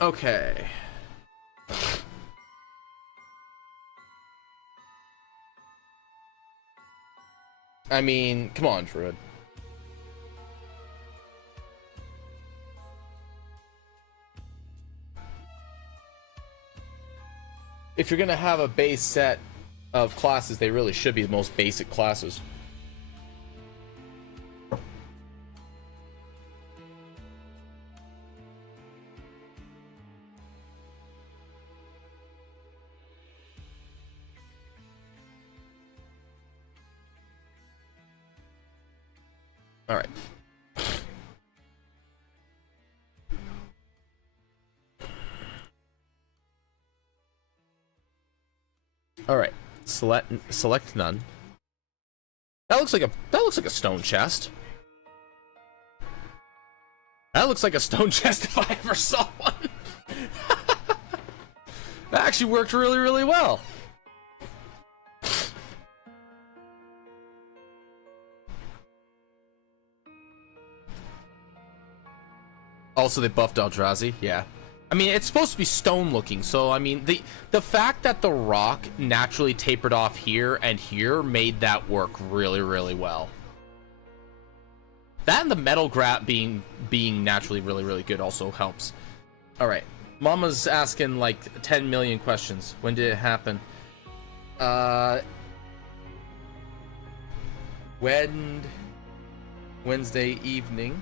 Okay. I mean, come on, Druid. If you're gonna have a base set of classes, they really should be the most basic classes. All right. All right. Select none. That looks like a stone chest. That looks like a stone chest if I ever saw one. That actually worked really, really well. Also, they buffed Eldrazi. Yeah. I mean, it's supposed to be stone looking, so I mean, the fact that the rock naturally tapered off here and here made that work really, really well. That and the metal grab being naturally really, really good also helps. All right, Mama's asking like 10 million questions. When did it happen? Wednesday evening.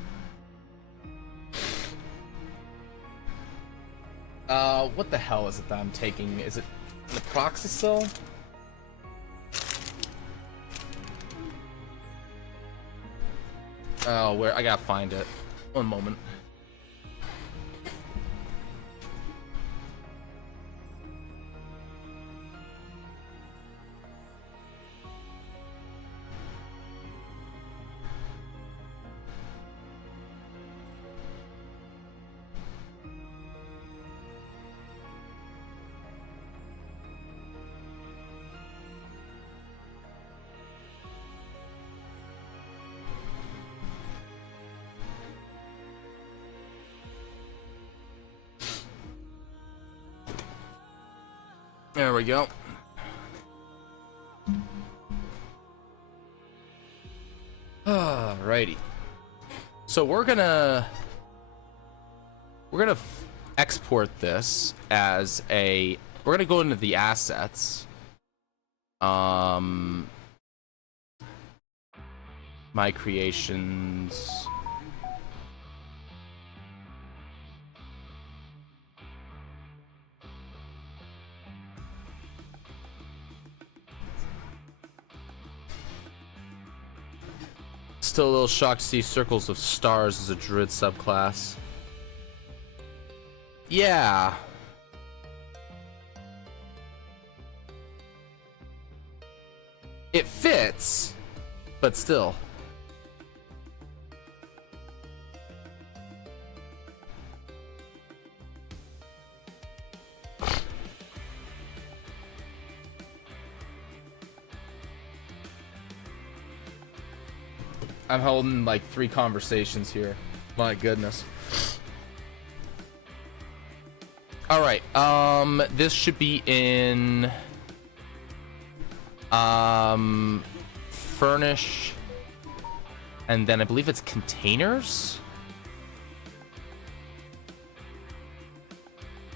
What the hell is it that I'm taking? Is it the Proxysil? Oh, where? I gotta find it. One moment. There we go. Alrighty. So we're gonna export this as a. We're gonna go into the assets. My creations. Still a little shocked to see Circles of Stars as a druid subclass. Yeah. It fits, but still. I'm holding like 3 conversations here. My goodness. All right. This should be in furnish, and then I believe it's containers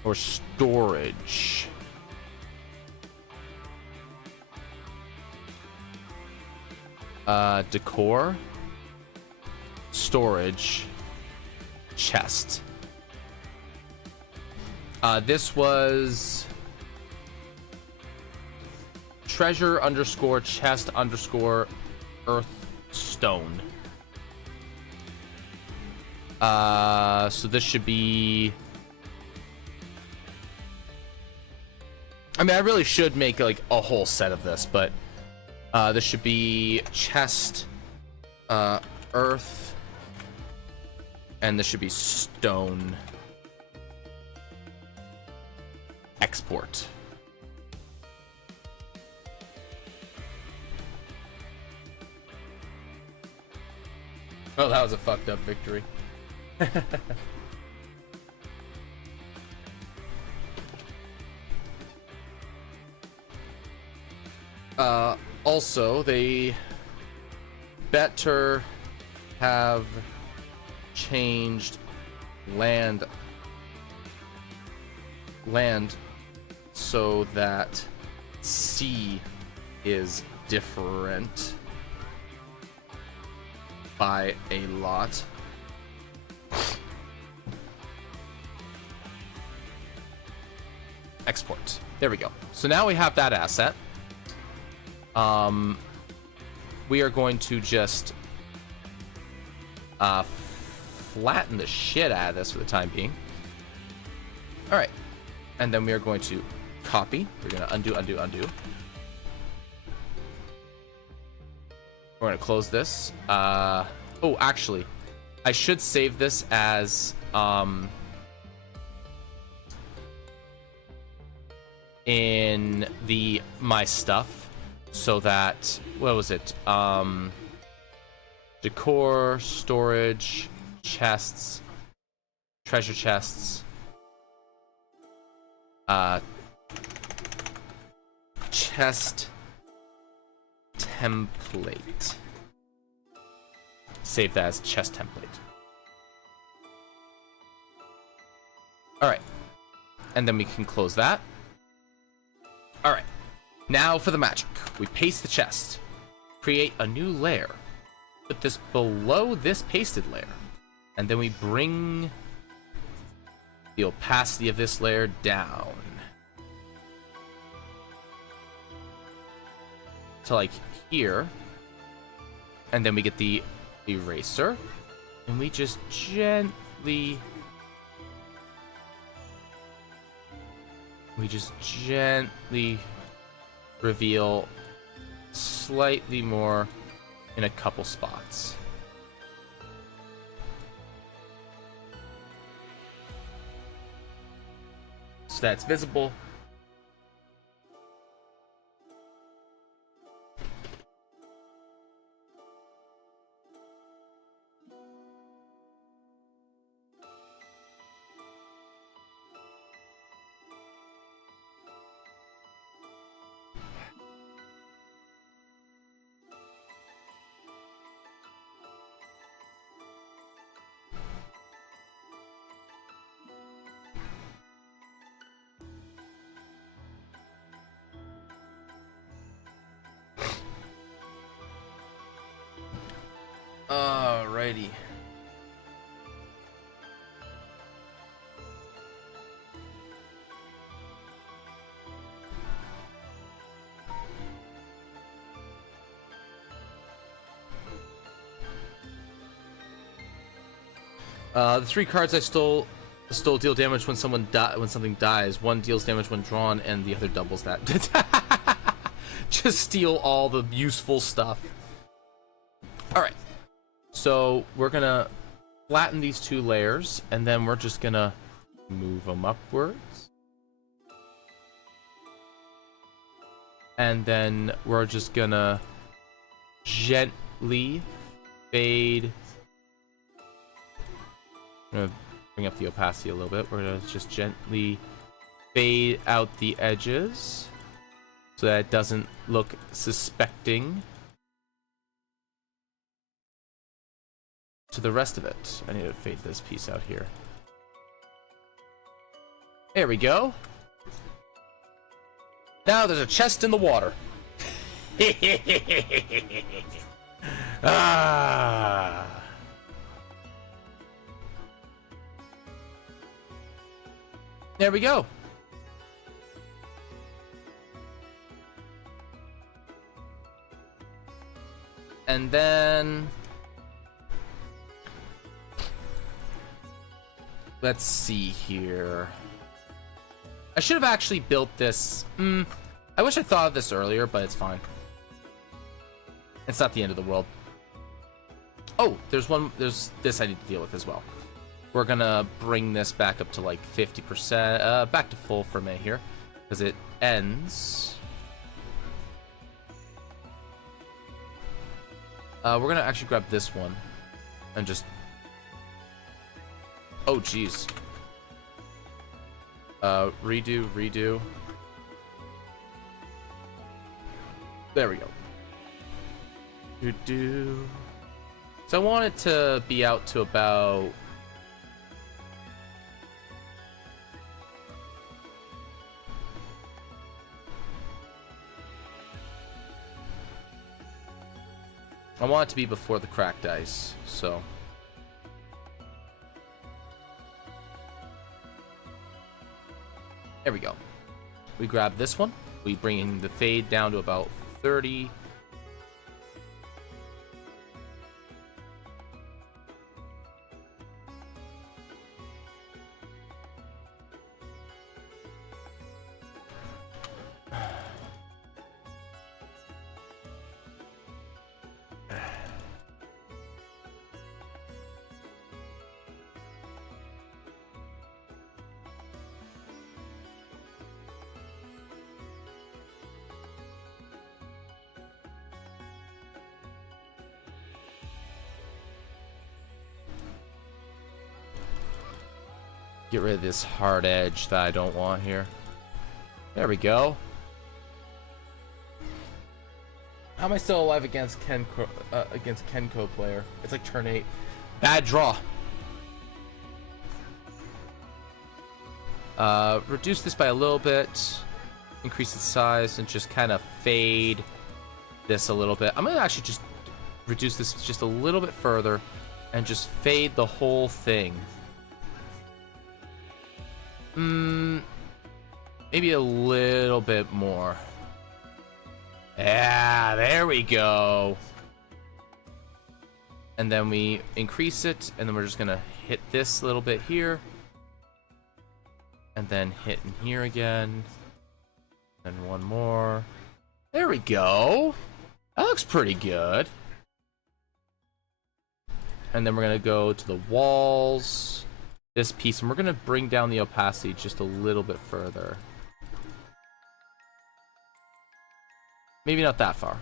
or storage. Decor, storage, chest. This was treasure underscore chest underscore earth stone. So this should be, I mean, I really should make like a whole set of this, but this should be chest, earth, and this should be stone. Export. Oh, that was a fucked up victory. Also, they better have changed land so that sea is different by a lot. Export. There we go. So now we have that asset. We are going to just flatten the shit out of this for the time being. All right, and then we are going to copy. We're going to undo. We're going to close this. Oh, actually, I should save this as in the my stuff. So that, what was it? Decor, storage, chests, treasure chests, chest template. Save that as chest template. All right, and then we can close that. All right. Now for the magic. We paste the chest. Create a new layer. Put this below this pasted layer. And then we bring the opacity of this layer down to like here. And then we get the eraser. And we just gently reveal slightly more in a couple spots. So that's visible. Alrighty. The 3 cards I stole deal damage when something dies. One deals damage when drawn, and the other doubles that. Just steal all the useful stuff. All right. So we're gonna flatten these 2 layers, and then we're just gonna move them upwards. And then we're just gonna gently fade. I'm gonna bring up the opacity a little bit. We're gonna just gently fade out the edges so that it doesn't look suspecting to the rest of it. I need to fade this piece out here. There we go. Now there's a chest in the water. Ah. There we go. And then let's see here. I should have actually built this. I wish I thought of this earlier, but it's fine. It's not the end of the world. Oh, there's this I need to deal with as well. We're gonna bring this back up to like 50%, back to full for a minute here, because it ends. We're gonna actually grab this one and just. Oh, jeez. Redo. There we go. So I want it to be out to about. I want it to be before the cracked ice, so. There we go. We grab this one. We bring the fade down to about 30. Get rid of this hard edge that I don't want here. There we go. How am I still alive against Kenko player? It's like turn 8. Bad draw. Reduce this by a little bit. Increase its size and just kind of fade this a little bit. I'm gonna actually just reduce this just a little bit further and just fade the whole thing. Maybe a little bit more. Yeah, there we go. And then we increase it, and then we're just gonna hit this little bit here. And then hit in here again. And one more. There we go. That looks pretty good. And then we're gonna go to the walls. This piece, and we're gonna bring down the opacity just a little bit further. Maybe not that far.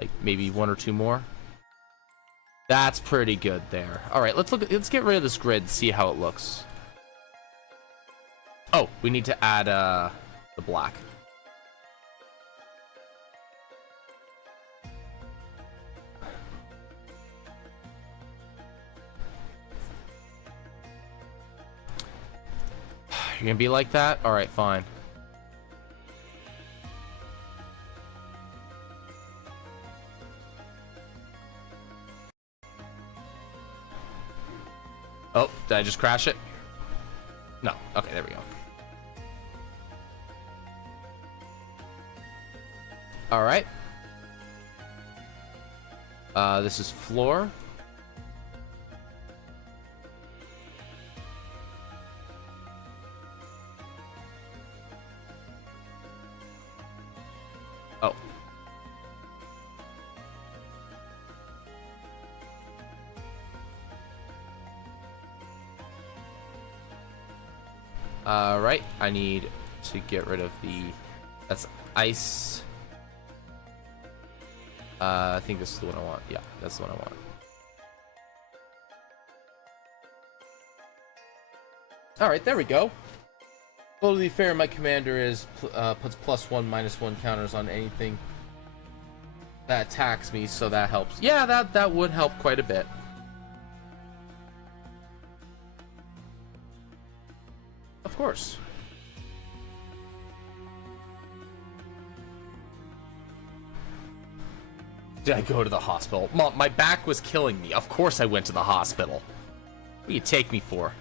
Like maybe one or two more. That's pretty good there. All right, let's get rid of this grid, see how it looks. Oh, we need to add the black. You're gonna be like that? Alright, fine. Oh, did I just crash it? No. Okay, there we go. Alright. This is floor. Oh. Right, I need to get rid of the... That's ice. I think this is the one I want. Yeah, that's the one I want. Alright, there we go. Totally fair, my commander is puts +1, -1 counters on anything that attacks me, so that helps. Yeah, that would help quite a bit. Of course. Did I go to the hospital? Mom, my back was killing me. Of course I went to the hospital. What do you take me for?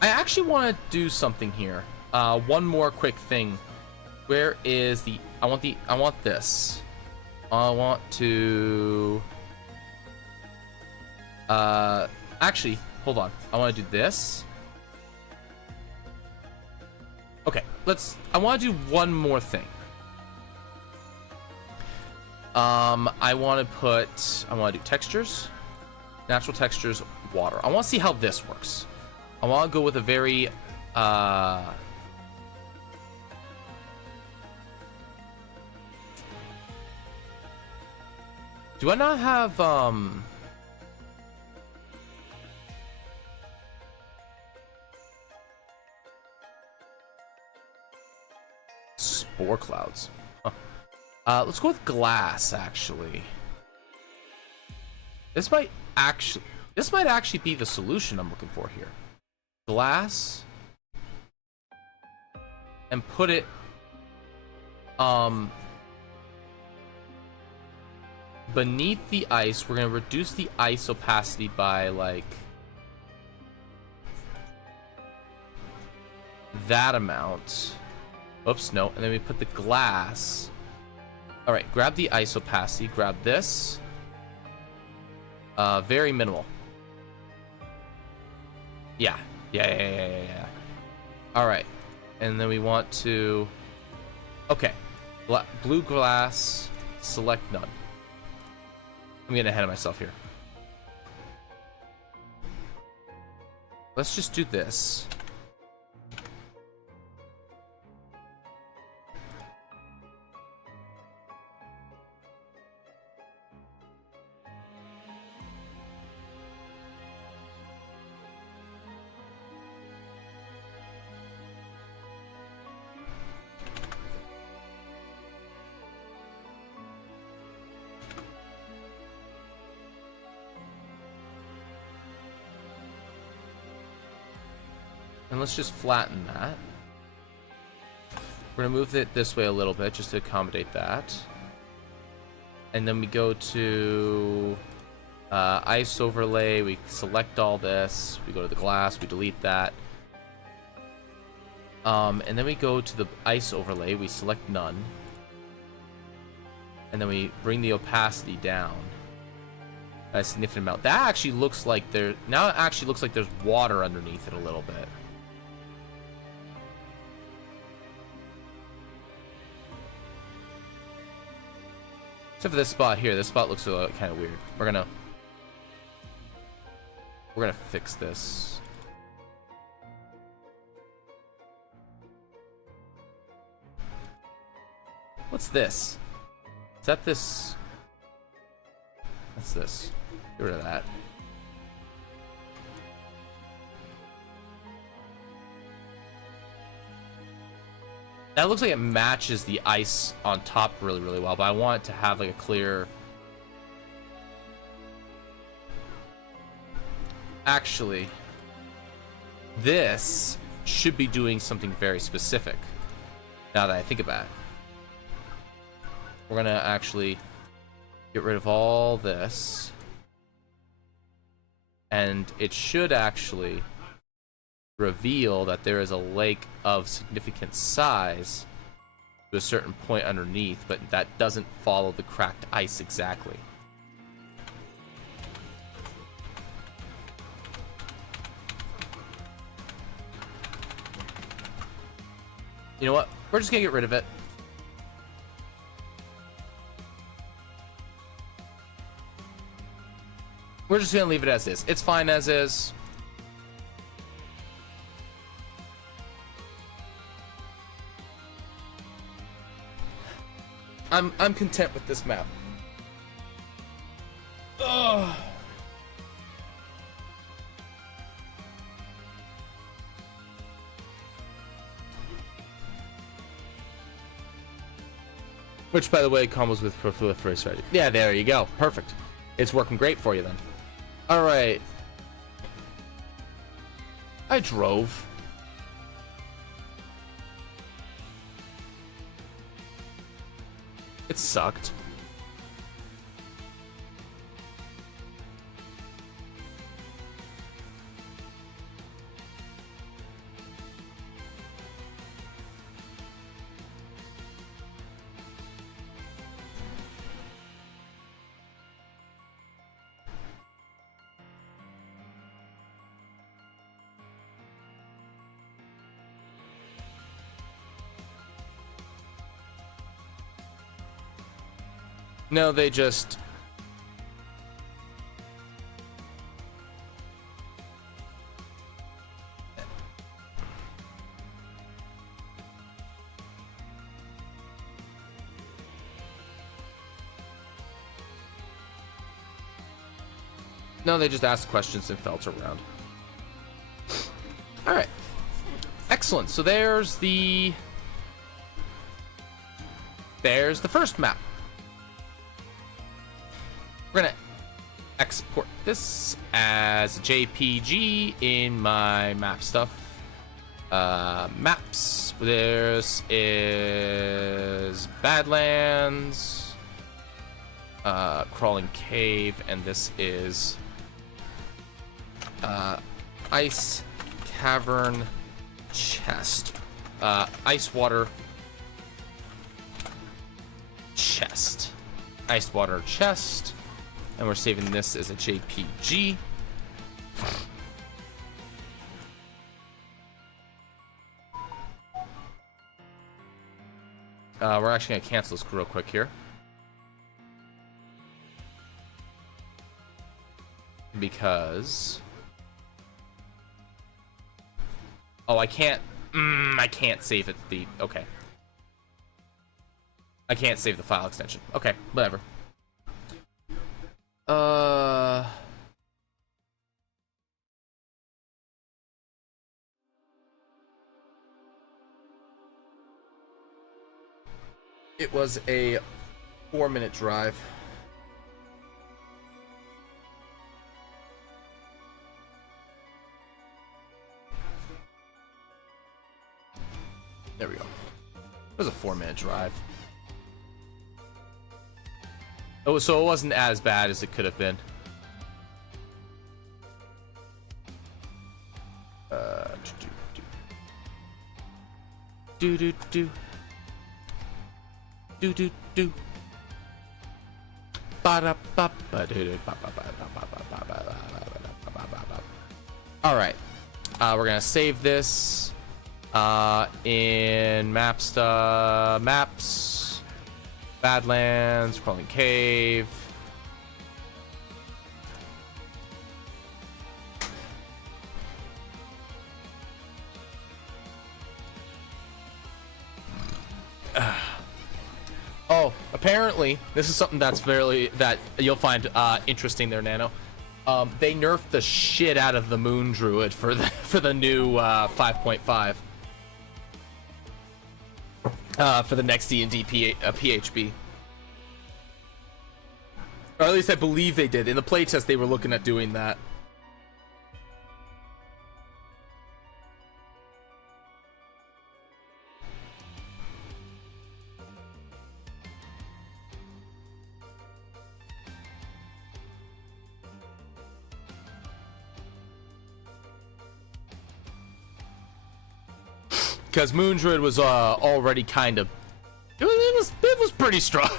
I actually want to do something here. One more quick thing. Where is the... I want this. I want to... Actually, hold on. I want to do this. Okay, I want to do one more thing. I want to do textures, natural textures, water. I want to see how this works. I want to go with a very, do I not have, spore clouds? Let's go with glass, actually. This might actually be the solution I'm looking for here. Glass. And put it, beneath the ice. We're gonna reduce the ice opacity by, like, that amount. Oops, no. And then we put the glass. All right, grab the ice opacity, grab this. Very minimal. Yeah. All right, and then we want to, okay, blue glass, select none. I'm getting ahead of myself here. Let's just do this. And let's just flatten that. We're gonna move it this way a little bit just to accommodate that. And then we go to ice overlay. We select all this. We go to the glass. We delete that. And then we go to the ice overlay. We select none. And then we bring the opacity down by a significant amount. That actually looks like there's water underneath it a little bit. Except for this spot here. This spot looks kind of weird. We're gonna fix this. What's this? Is that this? What's this? Get rid of that. That looks like it matches the ice on top really, really well, but I want it to have like a clear... Actually, this should be doing something very specific, now that I think about it. We're gonna actually get rid of all this, and it should actually reveal that there is a lake of significant size to a certain point underneath, but that doesn't follow the cracked ice exactly. You know what? We're just gonna get rid of it. We're just gonna leave it as is. It's fine as is. I'm content with this map. Ugh. Which, by the way, combos with proliferate strategy. Yeah, there you go. Perfect. It's working great for you then. All right. I drove. It sucked. No, they just... No, they just asked questions and felt around. Alright. Excellent. So there's the first map. We're gonna export this as a JPG in my map stuff. Maps. This is Badlands, Crawling Cave, and this is Ice Cavern Chest. Ice Water Chest. Ice Water Chest. And we're saving this as a JPG. We're actually gonna cancel this real quick here. Because... Oh, I can't save it. Okay. I can't save the file extension. Okay, whatever. It was a 4-minute drive. There we go. It was a 4-minute drive. Oh, so it wasn't as bad as it could have been. Do do do. Do do do. All right. We're gonna save this in maps, Badlands, Crawling Cave. Oh, apparently this is something that's that you'll find interesting there, Nano. They nerfed the shit out of the Moon Druid for the new 5.5. For the next D&D PHB. Or at least I believe they did. In the playtest, they were looking at doing that. Because Moon Druid was already kind of... It was pretty strong.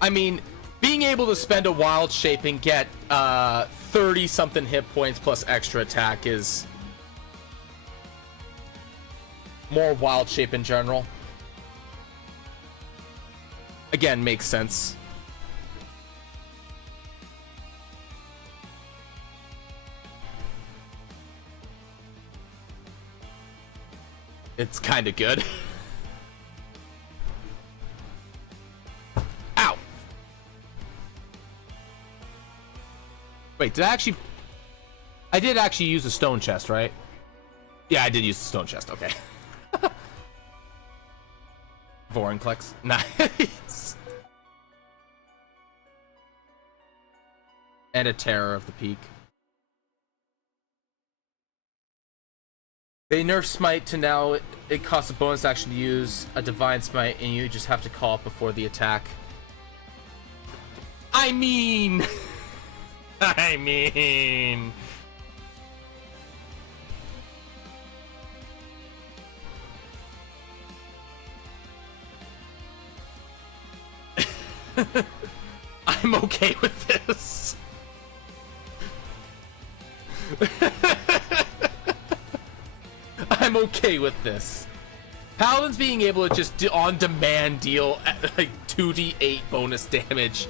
I mean, being able to spend a wild shape and get 30-something hit points plus extra attack is more wild shape in general. Again, makes sense. It's kind of good. Ow! Wait, did I actually... I did actually use a stone chest, right? Yeah, I did use the stone chest, okay. Vorinclex. Nice. And a Terror of the Peak. They nerf Smite to now it costs a bonus action to use a Divine Smite, and you just have to call it before the attack. I mean... I mean... I'm okay with this. I'm okay with this. Paladins being able to just on demand deal like 2d8 bonus damage.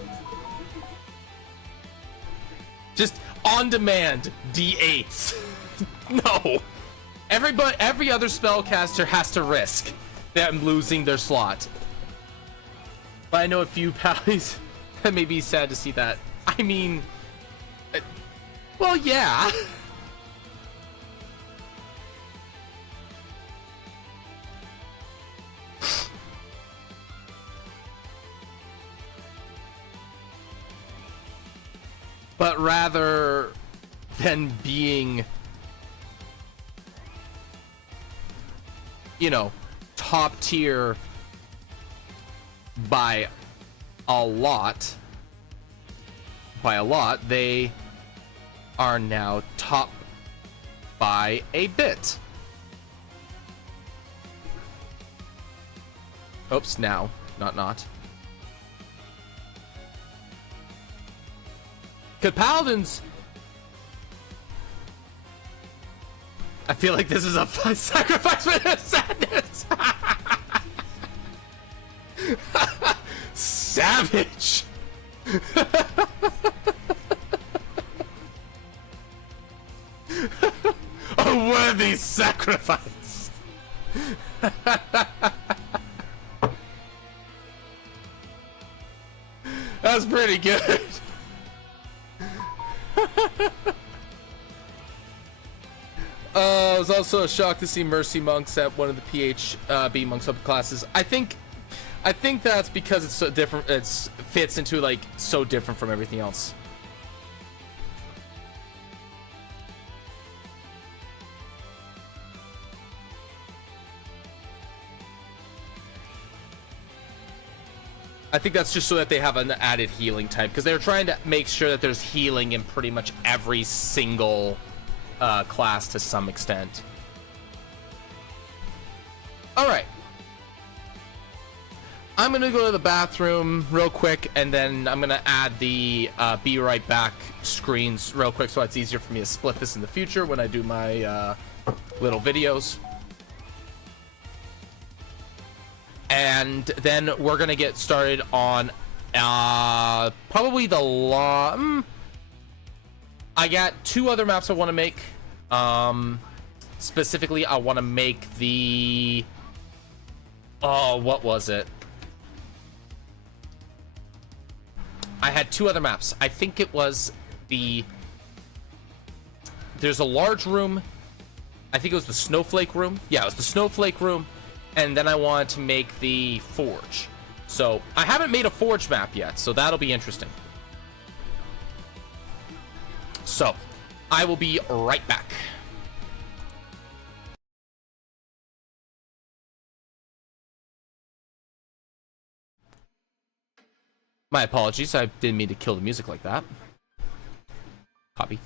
Just on demand d8s. No. Every other spellcaster has to risk them losing their slot. But I know a few paladins that may be sad to see that. I mean, well, yeah. But rather than being, you know, top tier by a lot, they are now top by a bit. Oops, now, not. Cause Paladins, I feel like this is a sacrifice for their sadness. Savage. A worthy sacrifice. That's pretty good. I was also shocked to see Mercy Monks at one of the PHB Monk subclasses. I think that's because it's so different. It fits into like so different from everything else. I think that's just so that they have an added healing type, because they're trying to make sure that there's healing in pretty much every single class to some extent. All right. I'm gonna go to the bathroom real quick, and then I'm gonna add the be right back screens real quick, so it's easier for me to split this in the future when I do my little videos. And then we're gonna get started on probably the I got two other maps I want to make. Specifically, I want to make the what was it? I had two other maps. I think it was there's a large room. I think it was the snowflake room. Yeah, it was the snowflake room. And then I wanted to make the forge. So I haven't made a forge map yet, so that'll be interesting. So I will be right back. My apologies, I didn't mean to kill the music like that. Copy.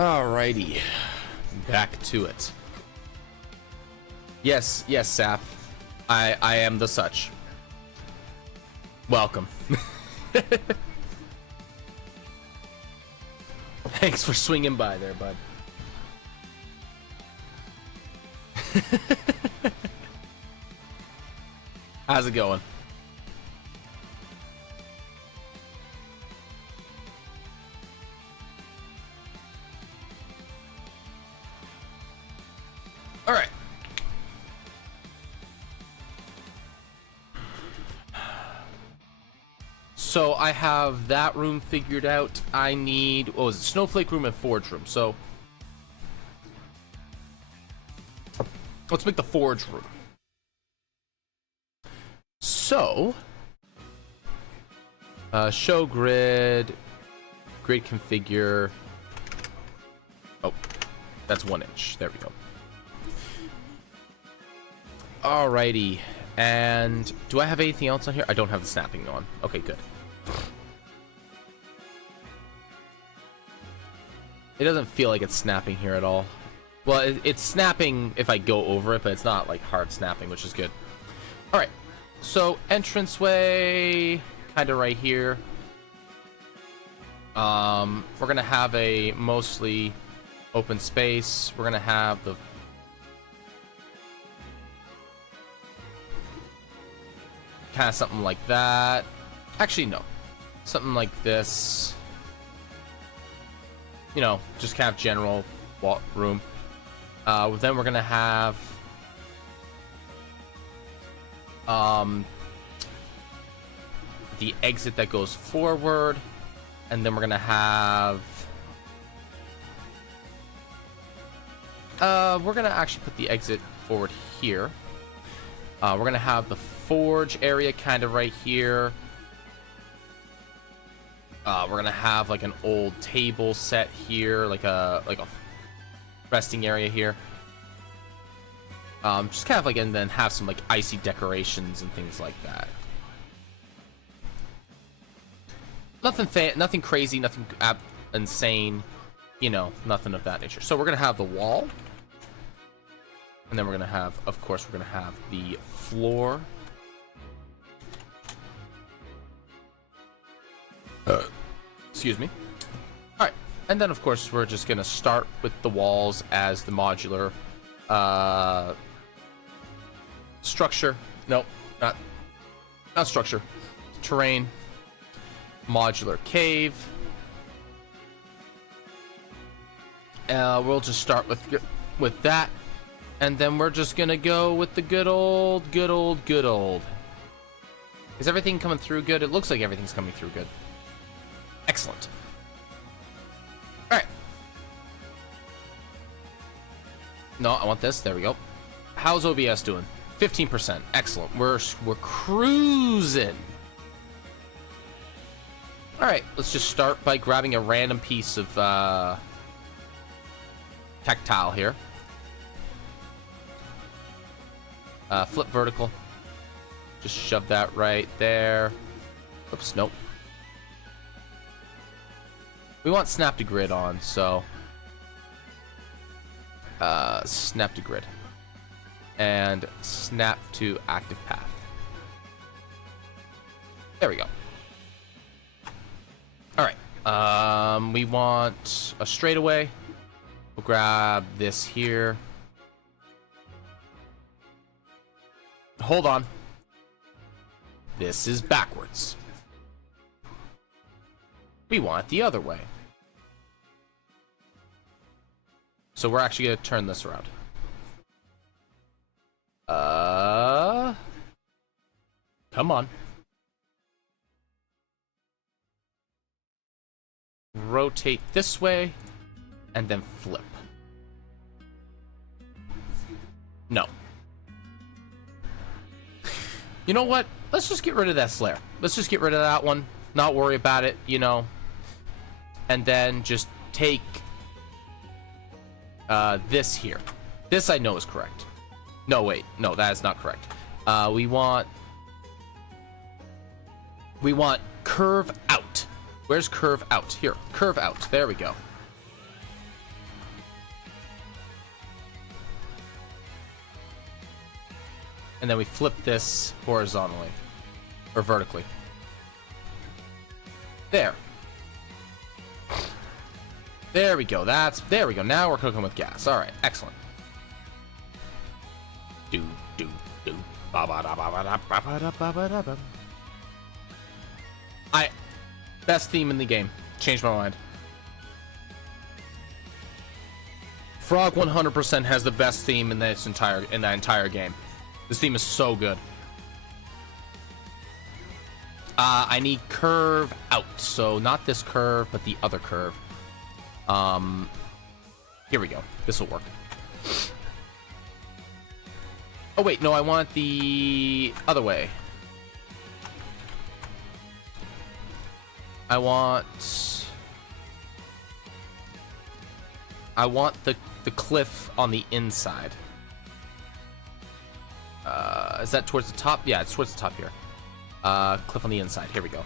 Alrighty. Back to it. Yes, Saf. I am the such. Welcome. Thanks for swinging by there, bud. How's it going? All right. So I have that room figured out. I need, what was it? Snowflake room and forge room. So let's make the forge room. So show grid, grid configure. Oh, that's 1 inch. There we go. Alrighty. And do I have anything else on here? I don't have the snapping on. Okay, good. It doesn't feel like it's snapping here at all. Well, it's snapping if I go over it, but it's not like hard snapping, which is good. All right, so entranceway, kind of right here. We're gonna have a mostly open space. We're gonna have the kind of something like that. Actually, no, something like this. You know, just kind of general room. Then we're gonna have the exit that goes forward, and then we're gonna have we're gonna actually put the exit forward here. We're gonna have the forge area kind of right here. We're gonna have like an old table set here, like a resting area here. Just kind of like, and then have some like icy decorations and things like that. Nothing crazy, nothing insane, you know, nothing of that nature. So we're gonna have the wall, and then we're gonna have, of course, we're gonna have the floor. Excuse me. All right, and then of course we're just gonna start with the walls as the modular structure. Nope, not structure. Terrain. Modular cave. We'll just start with that, and then we're just gonna go with the good old. Is everything coming through good? It looks like everything's coming through good. Excellent. All right. No, I want this. There we go. How's OBS doing? 15%. Excellent. We're cruising. All right. Let's just start by grabbing a random piece of tactile here. Flip vertical. Just shove that right there. Oops. Nope. We want snap to grid on, so snap to grid and snap to active path. There we go. All right. We want a straightaway. We'll grab this here. Hold on. This is backwards. We want it the other way. So we're actually going to turn this around. Come on. Rotate this way, and then flip. No. You know what? Let's just get rid of that flare. Let's just get rid of that one. Not worry about it, you know. And then just take this here. This I know is correct. No, wait. No, that is not correct. We want curve out. Where's curve out? Here, curve out. There we go. And then we flip this horizontally. Or vertically. There. There we go. There we go. Now we're cooking with gas. Alright, excellent. Do, do, do. Best theme in the game. Changed my mind. Frog 100% has the best theme in that entire game. This theme is so good. I need curve out, so not this curve, but the other curve. Here we go. This will work. Oh wait, no, I want the other way. I want the cliff on the inside. Is that towards the top? Yeah, it's towards the top here. Cliff on the inside. Here we go.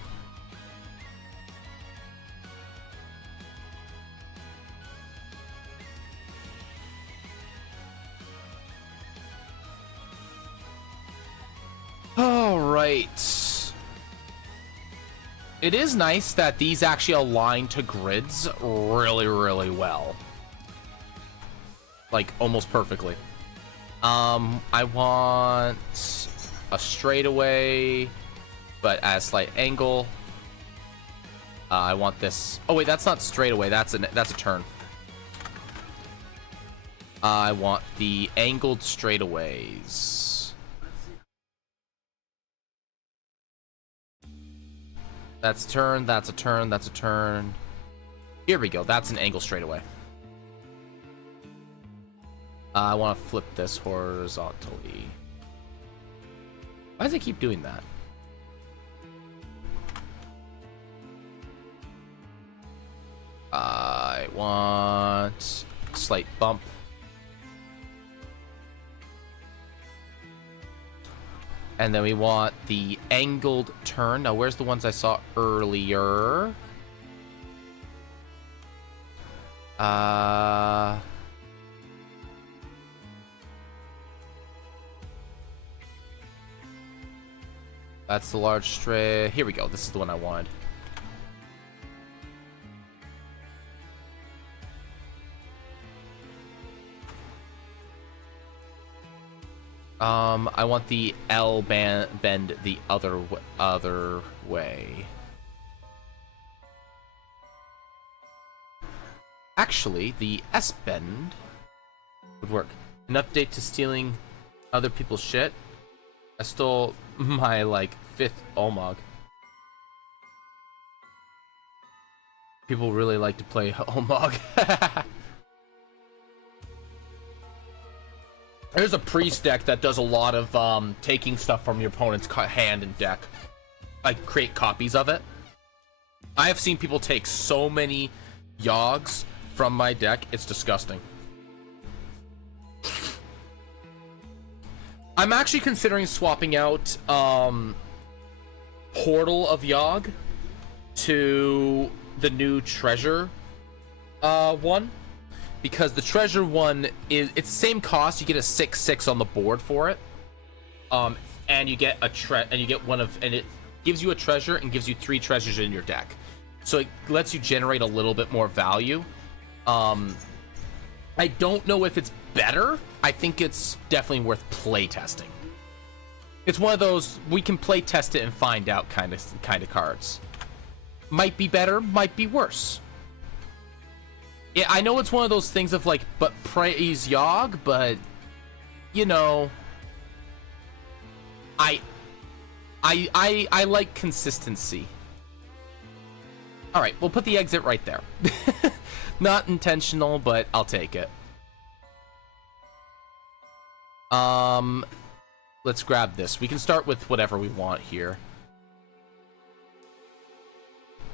All right. It is nice that these actually align to grids really, really well. Like, almost perfectly. I want a straightaway, but at a slight angle. I want this. Oh wait, that's not straightaway. That's a turn. I want the angled straightaways. That's a turn. That's a turn. That's a turn. Here we go. That's an angle straightaway. I want to flip this horizontally. Why does it keep doing that? I want a slight bump. And then we want the angled turn. Now, where's the ones I saw earlier? That's the large straight. Here we go. This is the one I wanted. I want the L bend the other way. Actually, the S bend would work. An update to stealing other people's shit. I stole my, like, 5th Olmog. People really like to play Olmog. There's a priest deck that does a lot of taking stuff from your opponent's hand and deck. Like, create copies of it. I have seen people take so many Yogs from my deck, it's disgusting. I'm actually considering swapping out Portal of Yogg to the new Treasure one. Because the Treasure one it's the same cost. You get a 6/6 on the board for it. And you get and it gives you a treasure and gives you 3 treasures in your deck. So it lets you generate a little bit more value. I don't know if it's better. I think it's definitely worth play testing. It's one of those we can play test it and find out kind of cards. Might be better, might be worse. Yeah, I know it's one of those things of like, but praise Yogg, but you know, I like consistency. All right, we'll put the exit right there. Not intentional, but I'll take it. Let's grab this. We can start with whatever we want here.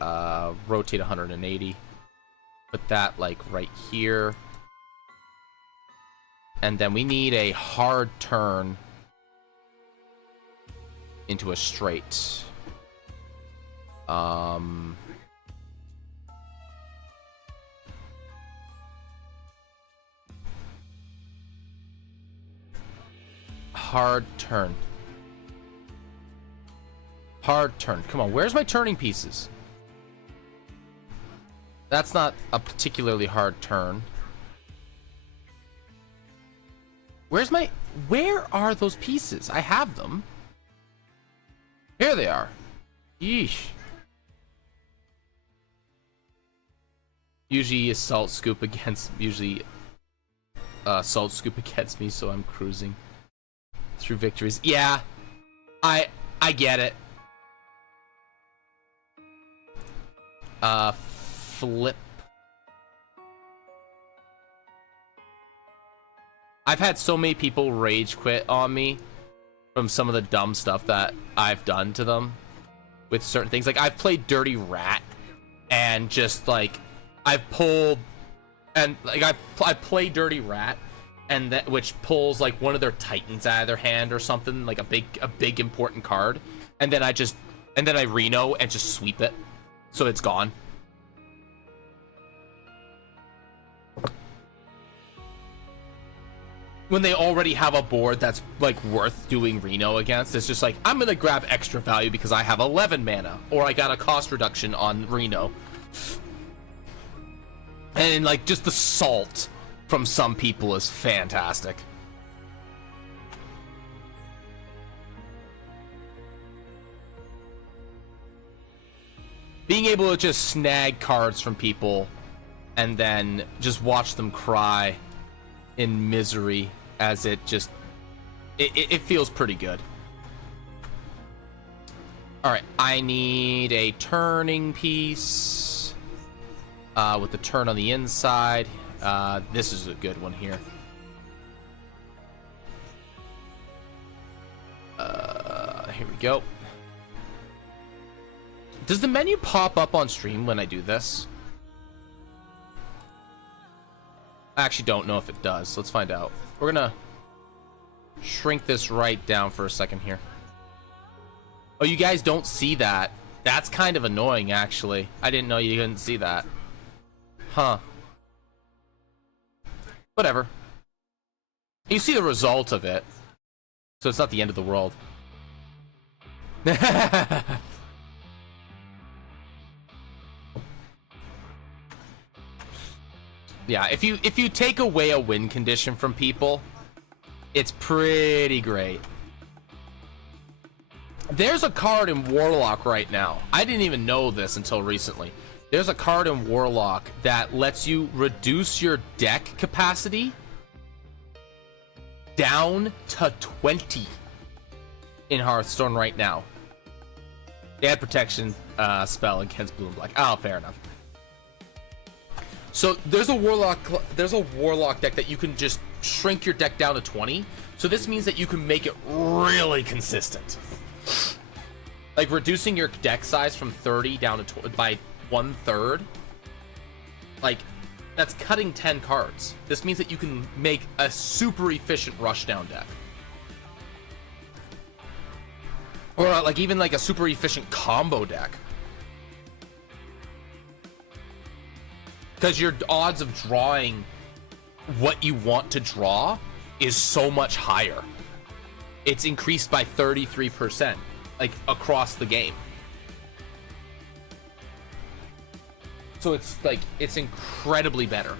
Rotate 180. Put that, like, right here. And then we need a hard turn into a straight. hard turn. Hard turn. Come on, where's my turning pieces? That's not a particularly hard turn. Where are those pieces? I have them. Here they are. Yeesh. Usually salt scoop against me, so I'm cruising through victories. Yeah, I get it. Flip. I've had so many people rage quit on me from some of the dumb stuff that I've done to them with certain things. Like, I've played Dirty Rat and just like I've pulled and like I play Dirty Rat and that which pulls like one of their titans out of their hand or something, like a big important card, and then I Reno and just sweep it so it's gone. When they already have a board that's like worth doing Reno against, it's just like, I'm gonna grab extra value because I have 11 mana, or I got a cost reduction on Reno. And like, just the salt from some people is fantastic. Being able to just snag cards from people and then just watch them cry in misery as it just it feels pretty good. All right, I need a turning piece with the turn on the inside. This is a good one here. Here we go. Does the menu pop up on stream when I do this? I actually don't know if it does. Let's find out. We're gonna shrink this right down for a second here. Oh, you guys don't see that? That's kind of annoying, actually. I didn't know you couldn't see that. Huh. Whatever. You see the result of it, so it's not the end of the world. Yeah, if you take away a win condition from people, it's pretty great. There's a card in Warlock right now. I didn't even know this until recently. There's a card in Warlock that lets you reduce your deck capacity down to 20 in Hearthstone right now. They had protection spell against blue and black. Oh, fair enough. So there's a warlock deck that you can just shrink your deck down to 20. So this means that you can make it really consistent. Like reducing your deck size from 30 down to by 1/3. Like that's cutting 10 cards. This means that you can make a super efficient rushdown deck. Or like even like a super efficient combo deck. Because your odds of drawing what you want to draw is so much higher. It's increased by 33%, like across the game. So it's like, it's incredibly better.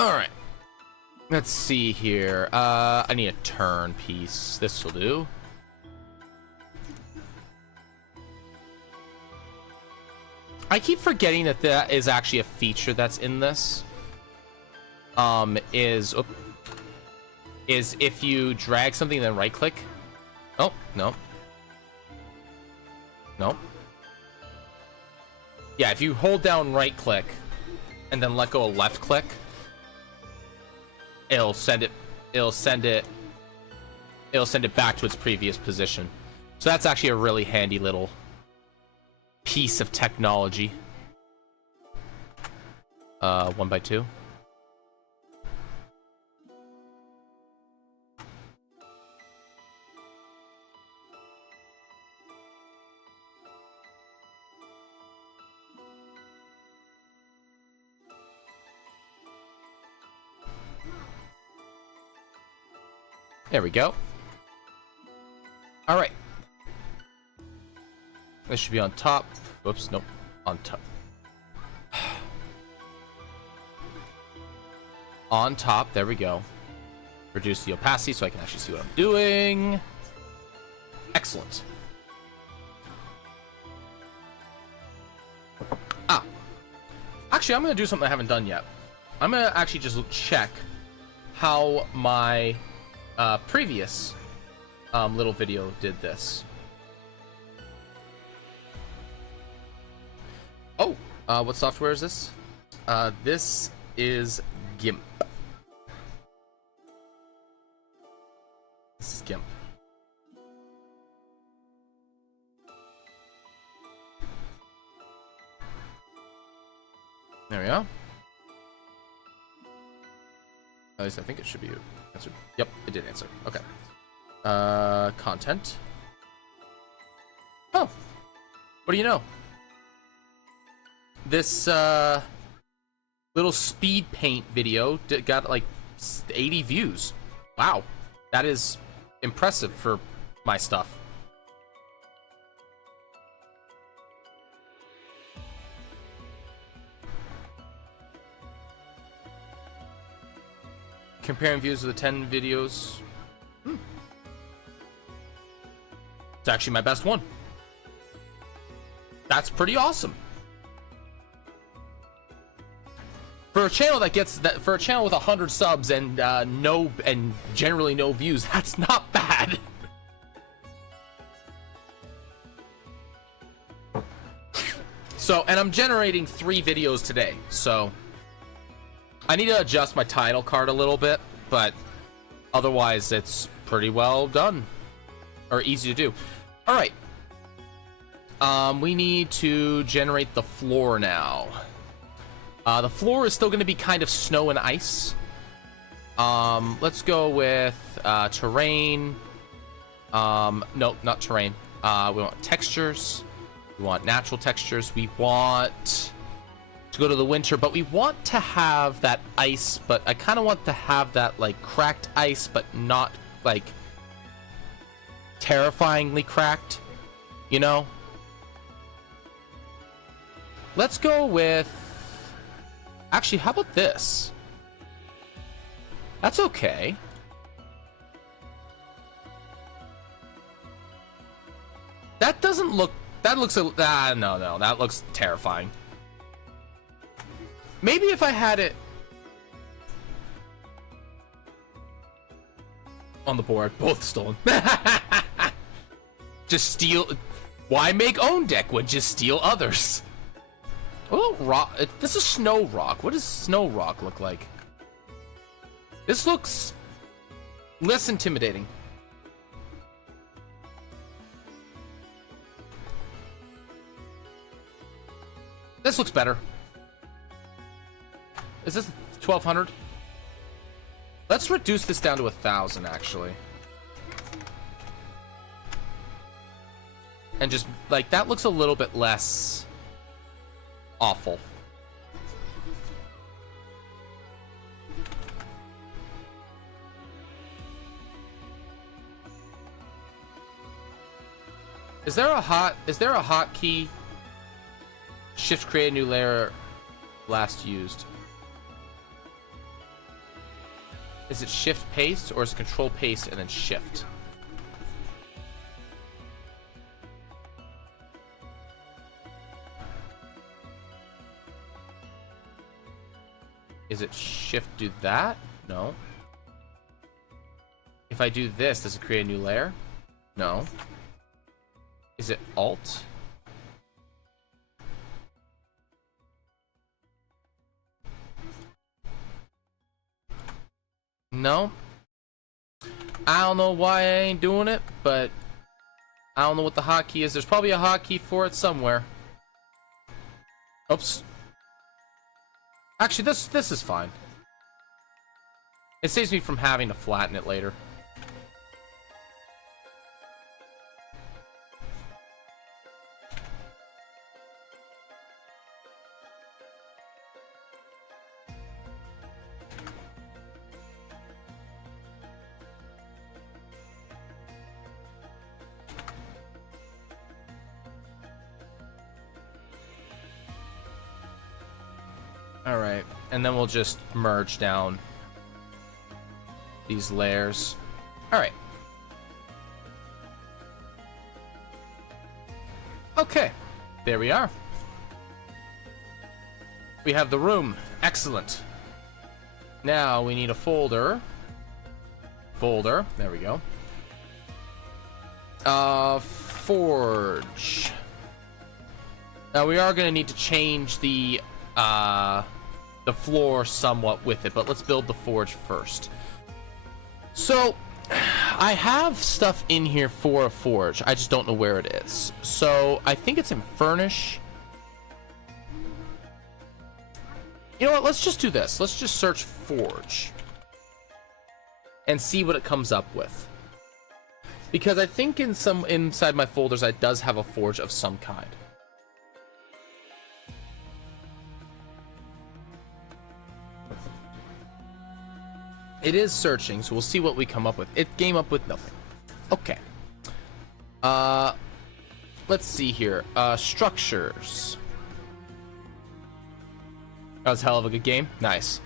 All right. Let's see here. I need a turn piece. This will do. I keep forgetting that that is actually a feature that's in this. Is if you drag something and then right click. Oh, no. No. Yeah, if you hold down right click and then let go of left click, it'll send it back to its previous position. So that's actually a really handy little piece of technology. 1x2. There we go. All right. This should be on top. Whoops, nope. On top. On top, there we go. Reduce the opacity so I can actually see what I'm doing. Excellent. Ah. Actually, I'm going to do something I haven't done yet. I'm going to actually just check how my previous little video did this. Oh, what software is this? This is GIMP. This is GIMP. There we go. At least I think it should be answered. Yep, it did answer. Okay. Content. Oh, what do you know? This little speed paint video got like 80 views. Wow, that is impressive for my stuff. Comparing views of the 10 videos. It's actually my best one. That's pretty awesome. For a channel that gets that, for a channel with 100 subs and generally no views, that's not bad. So, and I'm generating 3 videos today, so I need to adjust my title card a little bit, but otherwise it's pretty well done. Or easy to do. Alright. We need to generate the floor now. The floor is still going to be kind of snow and ice. Let's go with terrain. No, not terrain. We want textures. We want natural textures. We want to go to the winter, but we want to have that ice, but I kind of want to have that like cracked ice, but not like terrifyingly cracked, you know? Let's go with, actually, how about this? That's okay. That doesn't look, that looks, no, that looks terrifying. Maybe if I had it on the board, both stolen. Just steal. Why make own deck when just steal others? Oh, rock. This is snow rock. What does snow rock look like? This looks less intimidating. This looks better. Is this 1200? Let's reduce this down to 1000 actually. And just like that looks a little bit less awful. Is there a hotkey? Shift create a new layer last used. Is it shift paste or is it control paste and then shift? Is it shift do that? No. If I do this, does it create a new layer? No. Is it alt? No. I don't know why I ain't doing it, but I don't know what the hotkey is. There's probably a hotkey for it somewhere. Oops. Actually, this is fine. It saves me from having to flatten it later. Alright, and then we'll just merge down these layers. Alright. Okay, there we are. We have the room. Excellent. Now we need a folder. Folder, there we go. Forge. Now we are gonna need to change the floor somewhat with it, but let's build the forge first. So I have stuff in here for a forge, I just don't know where it is. So I think it's in furnish. You know what, let's just do this. Let's just search forge and see what it comes up with, because I think inside my folders I does have a forge of some kind. It is searching, so we'll see what we come up with. It came up with nothing. Okay. Let's see here. Structures. That was a hell of a good game. Nice.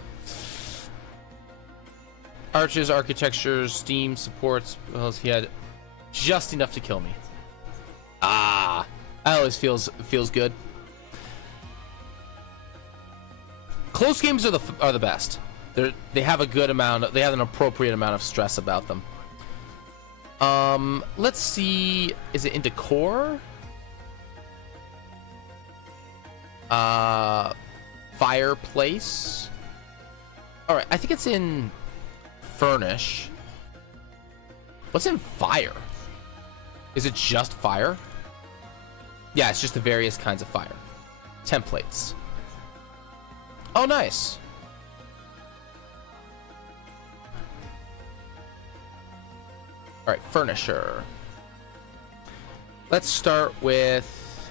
Arches, architecture, steam, supports. Well, he had just enough to kill me. Ah, that always feels good. Close games are the best. They have a good amount. They have an appropriate amount of stress about them. Let's see. Is it in decor? Fireplace. All right, I think it's in furnish. What's in fire? Is it just fire? Yeah, it's just the various kinds of fire. Templates. Oh, nice. All right, furniture. Let's start with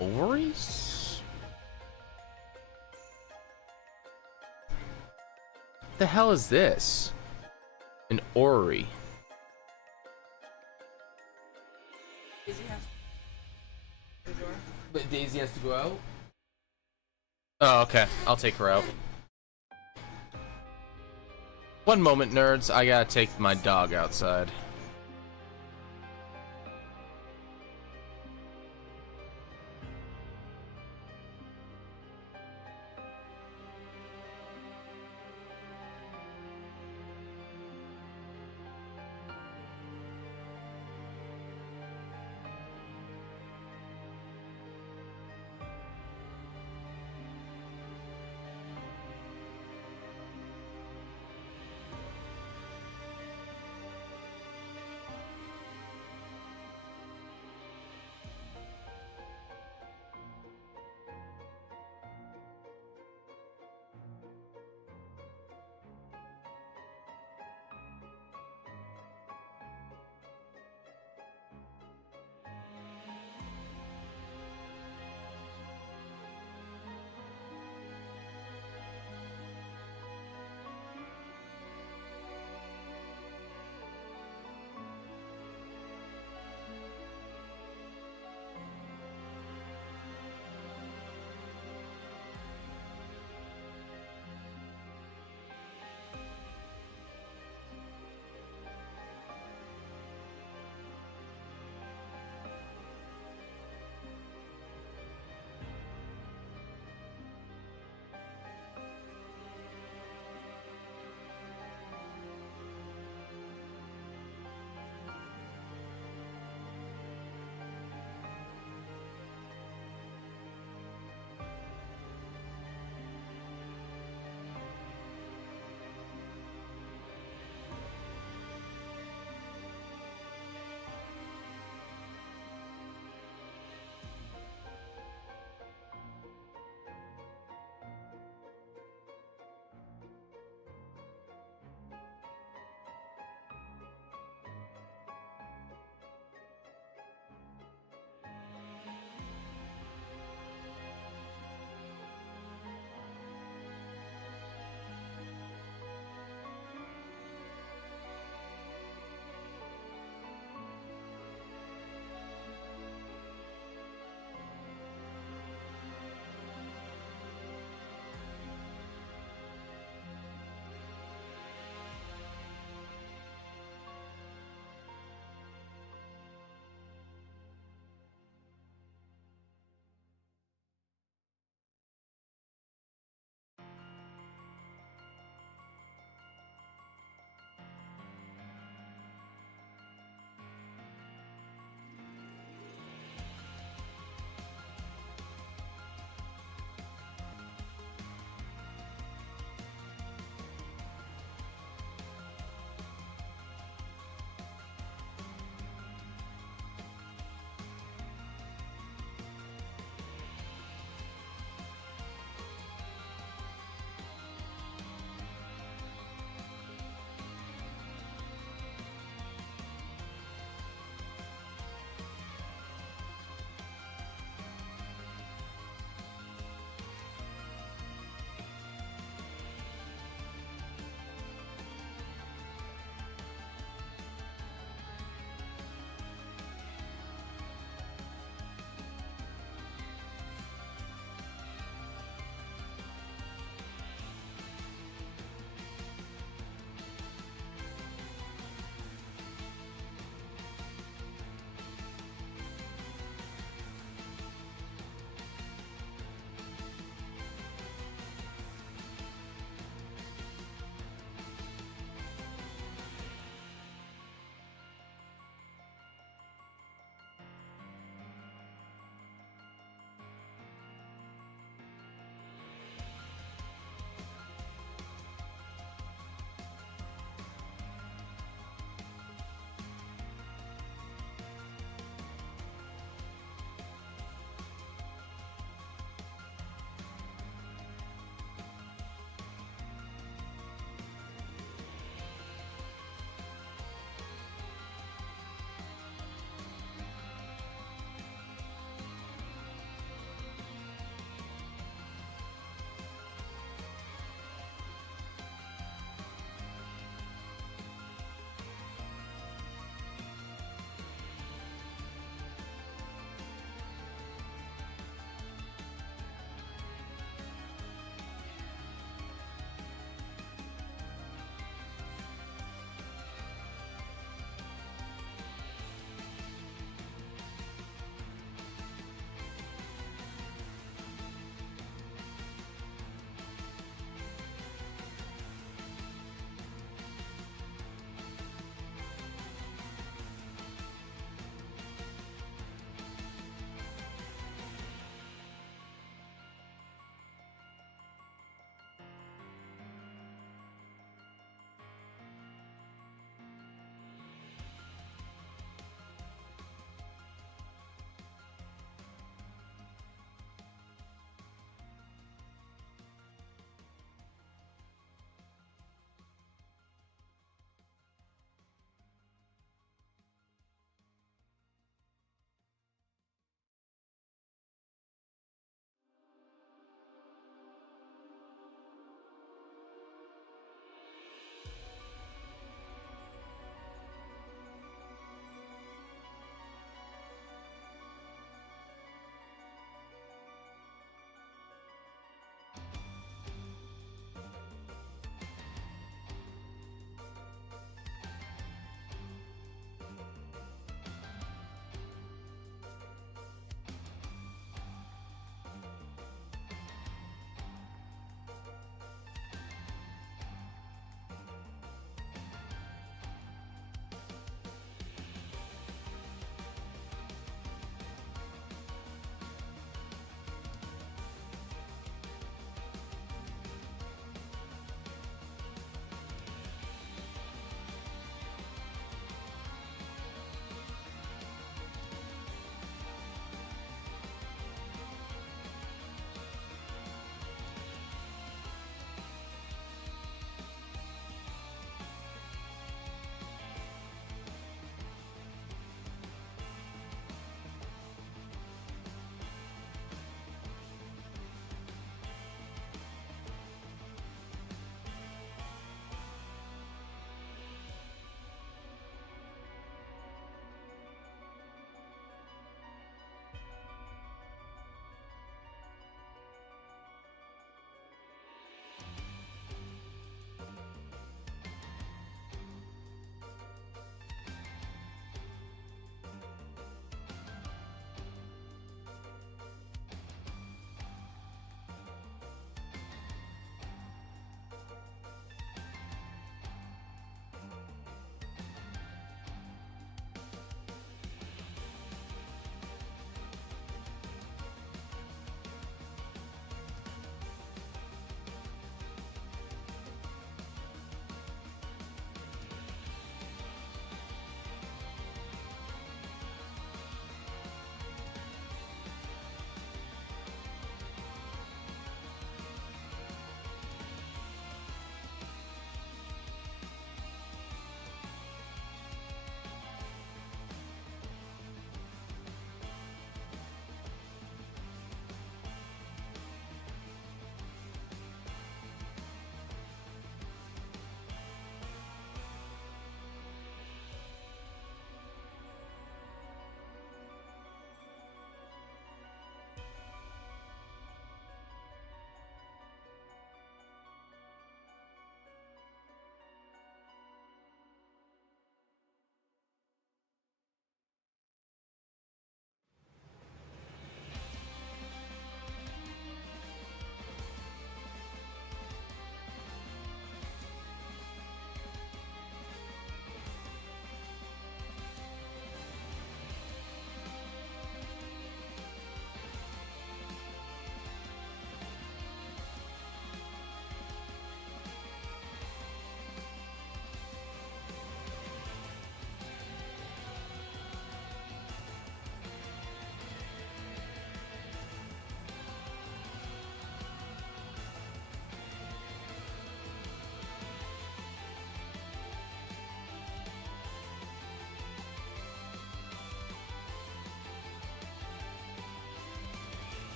ovaries. What the hell is this? An orrery. Daisy has the door. But Daisy has to go out? Oh, okay. I'll take her out. One moment, nerds. I gotta take my dog outside.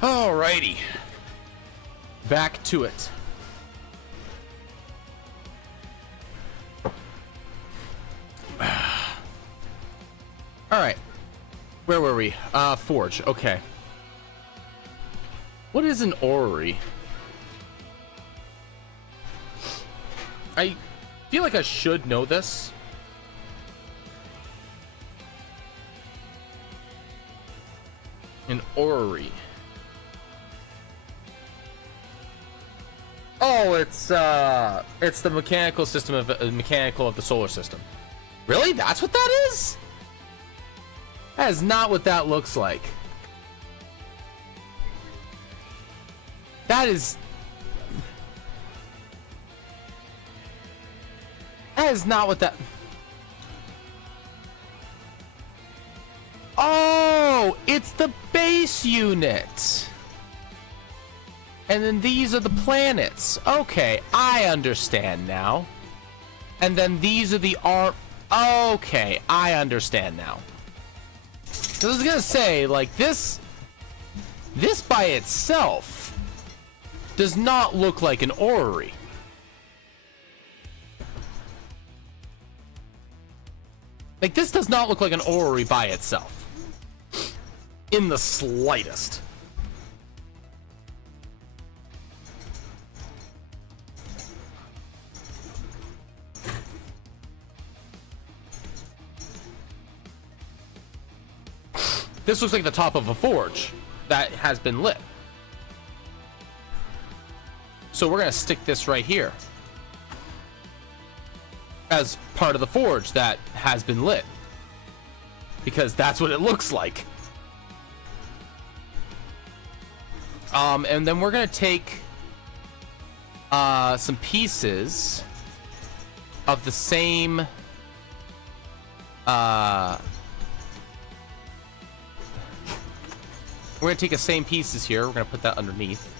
Alrighty. Back to it. Alright. Where were we? Forge. Okay. What is an orrery? I feel like I should know this. An orrery. Oh, it's the mechanical system of mechanical of the solar system. Really? That's what that is? That is not what that looks like. That is not what that. Oh, it's the base unit. And then these are the planets. Okay, I understand now. And then these are the arm. Okay, I understand now. So I was gonna say, like, this by itself does not look like an orrery. Like, this does not look like an orrery by itself. In the slightest. This looks like the top of a forge that has been lit. So we're gonna stick this right here as part of the forge that has been lit, because that's what it looks like. And then we're gonna take some pieces of the same we're gonna take the same pieces here. We're gonna put that underneath.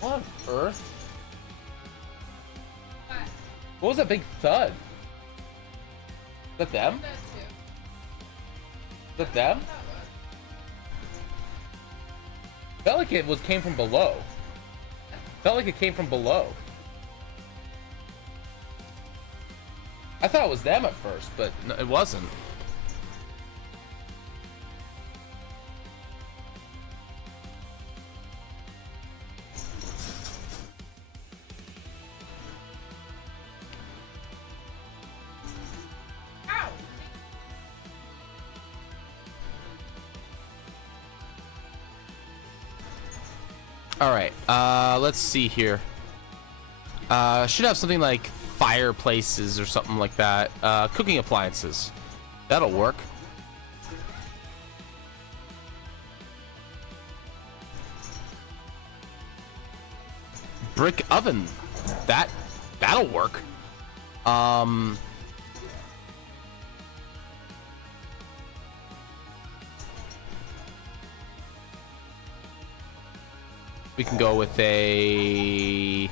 What on earth? What was that big thud? Is that them? Is that them? Felt like it came from below. Felt like it came from below. I thought it was them at first, but no, it wasn't. Ow! All right, let's see here. Should have something like fireplaces or something like that. Cooking appliances. That'll work. Brick oven. That'll work. We can go with a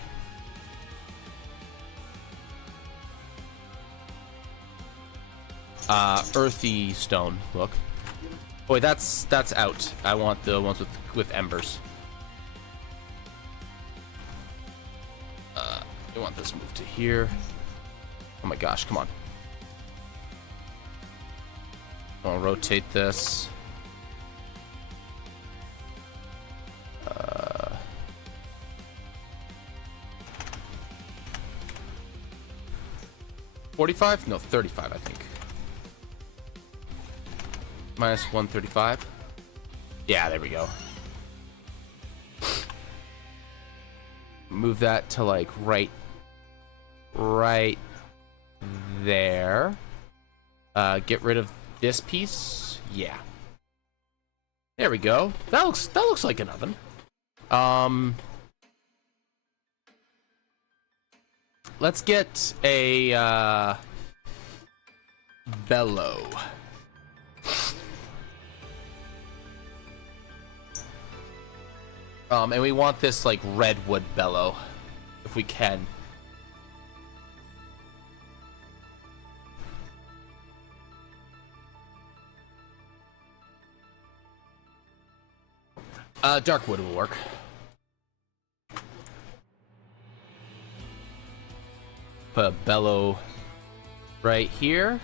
earthy stone. Look. Oh, wait, that's out. I want the ones with embers. I want this moved to here. Oh my gosh, come on. I'll rotate this. 45? No, 35, I think. Minus 135. Yeah, there we go. Move that to like right there. Get rid of this piece. Yeah. There we go. That looks like an oven. Let's get a bellow. And we want this like redwood bellow. if we can. Dark wood will work. Put a bellow right here.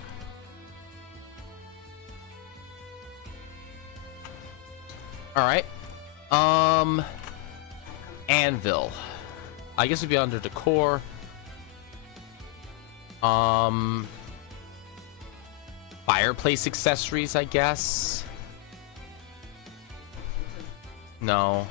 All right. Anvil. I guess it'd be under decor. Fireplace accessories, I guess. No.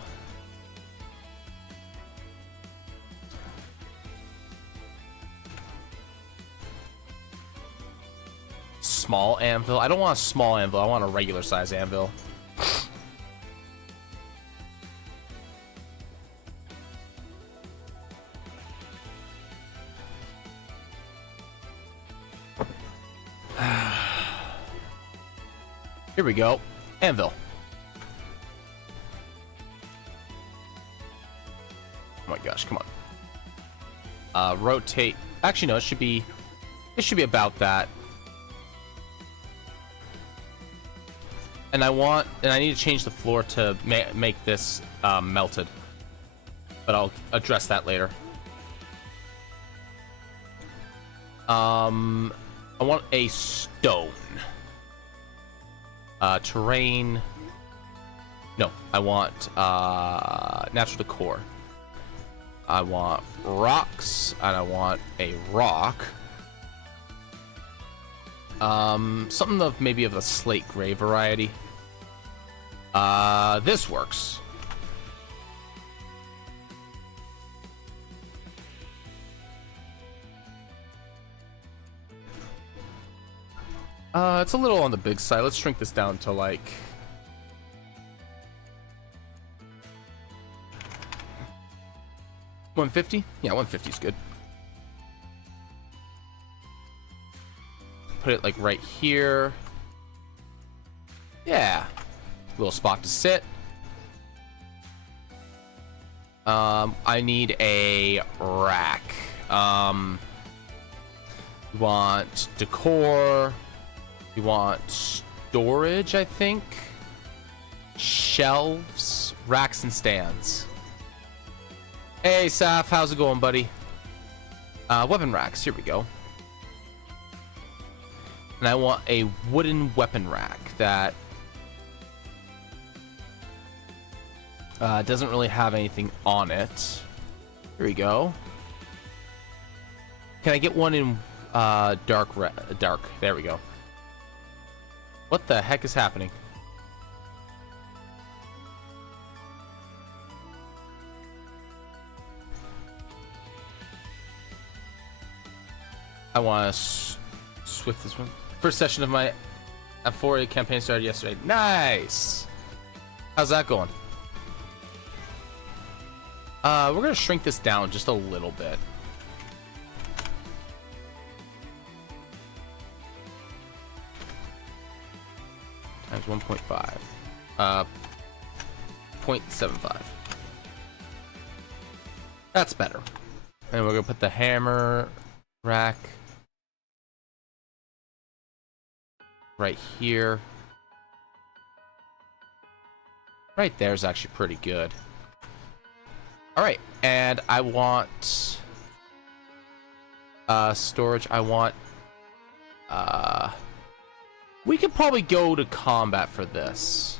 Small anvil. I don't want a small anvil. I want a regular size anvil. Here we go. Anvil. Oh my gosh, come on. Rotate. Actually, no, it should be about that. And I need to change the floor to make this melted. But I'll address that later. I want a stone. Terrain. No, I want natural decor. I want rocks, and I want a rock. Something of maybe of a slate gray variety. This works. It's a little on the big side. Let's shrink this down to like... $150? Yeah, $150 is good. Put it like right here. Yeah. Little spot to sit. I need a rack. We want decor. We want storage, I think. Shelves, racks, and stands. Hey, Saf, how's it going, buddy? Weapon racks, here we go. And I want a wooden weapon rack that doesn't really have anything on it. Here we go. Can I get one in dark? There we go. What the heck is happening? I want to swift this one. First session of my F4 campaign started yesterday. Nice! How's that going? We're going to shrink this down just a little bit. Times 1.5. 0.75. That's better. And we're going to put the hammer rack right here. Right there is actually pretty good. Alright, and I want storage. I want we could probably go to combat for this.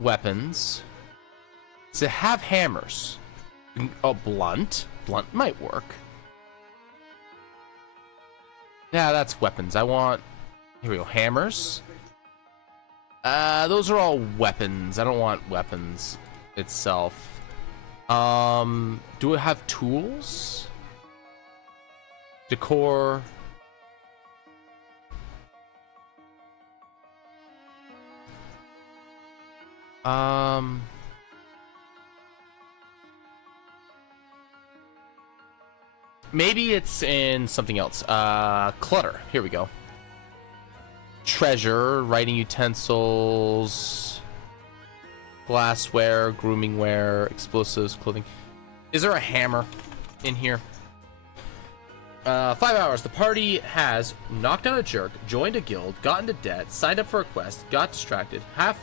Weapons. Does it have hammers? Oh, blunt. Blunt might work. Yeah, that's weapons. I want... Here we go. Hammers. Those are all weapons. I don't want weapons itself. Do it have tools? Decor. Maybe it's in something else. Clutter. Here we go. Treasure, writing utensils, glassware, grooming wear, explosives, clothing. Is there a hammer in here? 5 hours. The party has knocked out a jerk, joined a guild, got into debt, signed up for a quest, got distracted. Half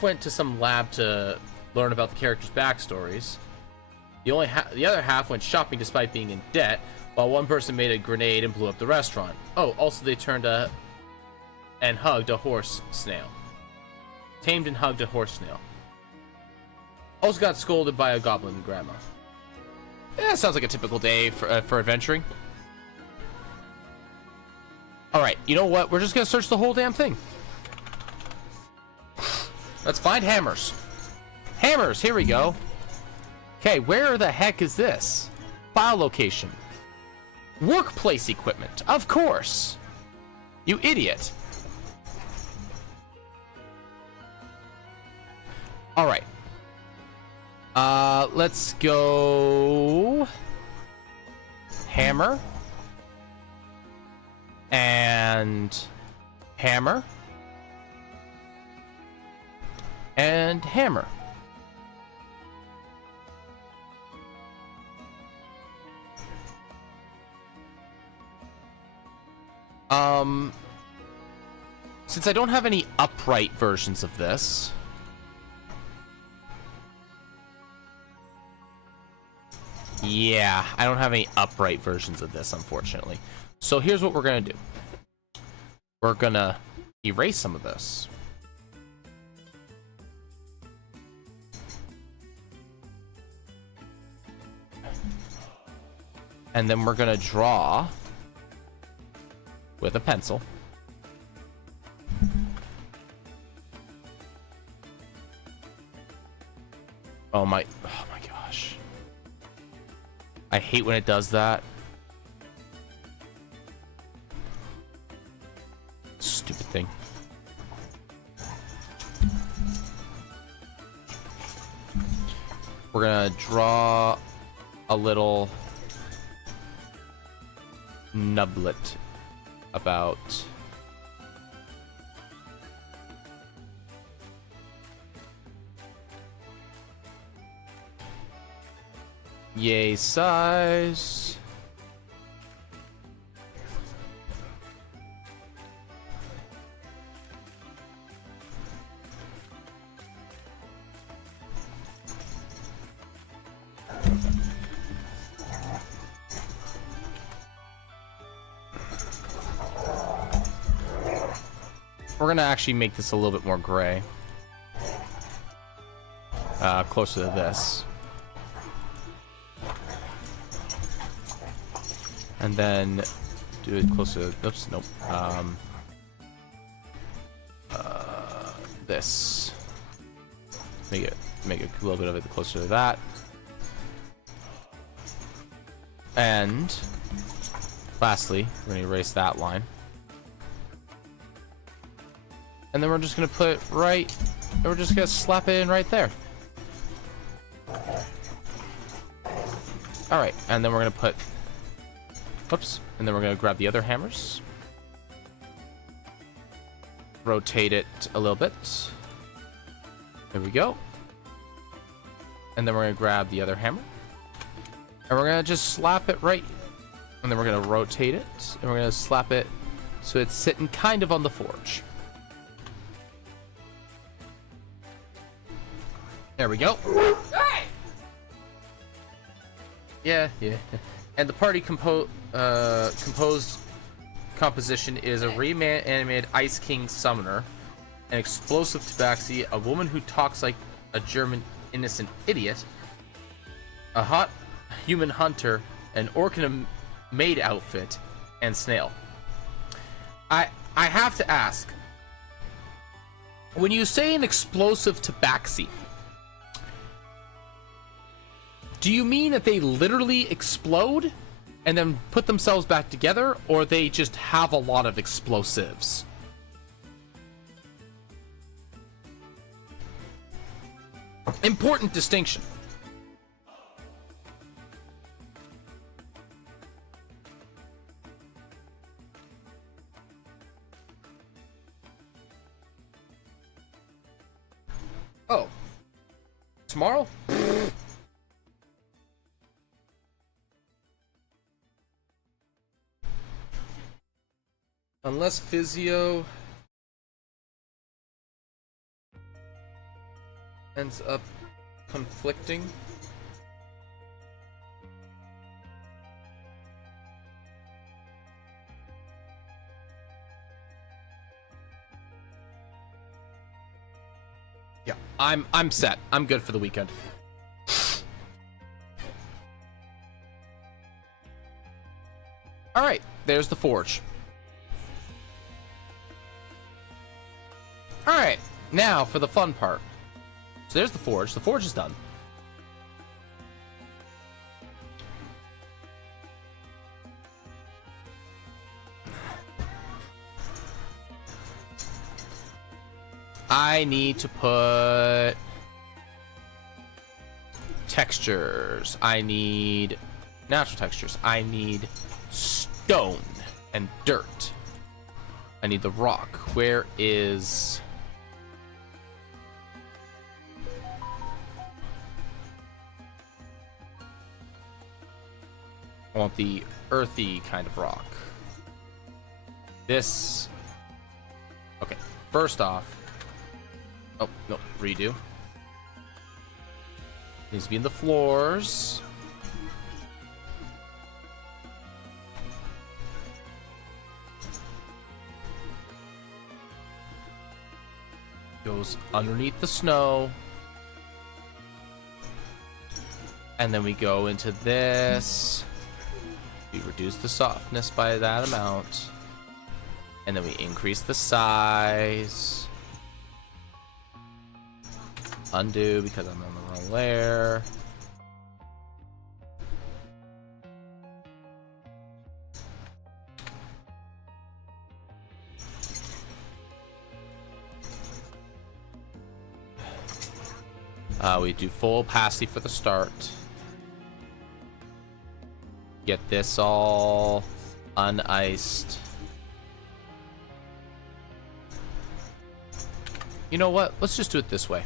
went to some lab to learn about the characters' backstories. The other half went shopping despite being in debt, while one person made a grenade and blew up the restaurant. Oh, also they turned and hugged a horse snail. Tamed and hugged a horse snail. Also got scolded by a goblin grandma. Yeah, sounds like a typical day for adventuring. Alright, you know what? We're just gonna search the whole damn thing. Let's find hammers. Hammers, here we go. Okay, where the heck is this? File location. Workplace equipment, of course. You idiot. Alright. Let's go... Hammer. And... Hammer. And hammer. Since I don't have any upright versions of this... Yeah, I don't have any upright versions of this, unfortunately. So here's what we're gonna do. We're gonna erase some of this. And then we're gonna draw with a pencil. Oh my gosh. I hate when it does that. Stupid thing. We're gonna draw a little nublet about yay size. We're gonna actually make this a little bit more gray. Closer to this. And then do it closer. Oops, nope. This. Make it a little bit of it closer to that. And lastly, we're gonna erase that line. And then we're just gonna put right, and we're just gonna slap it in right there. All right, and then we're gonna put, whoops, and then we're gonna grab the other hammers, rotate it a little bit. There we go. And then we're gonna grab the other hammer, and we're gonna just slap it right, and then we're gonna rotate it, and we're gonna slap it so it's sitting kind of on the forge. There we go. Hey! Yeah. And the party composed composition is a reanimated Ice King summoner, an explosive tabaxi, a woman who talks like a German innocent idiot, a hot human hunter, an orc in a maid outfit, and snail. I have to ask, when you say an explosive tabaxi, do you mean that they literally explode and then put themselves back together, or they just have a lot of explosives? Important distinction. Oh. Tomorrow? Unless physio ends up conflicting. Yeah, I'm set. I'm good for the weekend. All right, there's the forge. All right, now for the fun part. So there's the forge. The forge is done. I need to put textures. I need natural textures. I need stone and dirt. I need the rock. Where is... I want the earthy kind of rock. This... Okay, first off... Oh, no, redo. Needs to be in the floors. Goes underneath the snow. And then we go into this. We reduce the softness by that amount. And then we increase the size. Undo because I'm on the wrong layer. We do full opacity for the start. Get this all uniced. You know what? Let's just do it this way.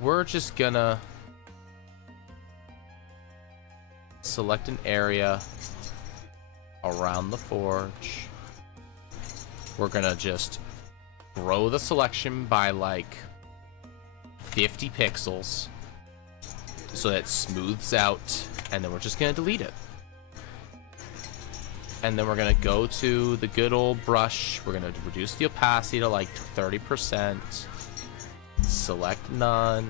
We're just gonna select an area around the forge. We're gonna just grow the selection by like 50 pixels so that it smooths out, and then we're just gonna delete it. And then we're gonna go to the good old brush. We're gonna reduce the opacity to like 30%. Select none.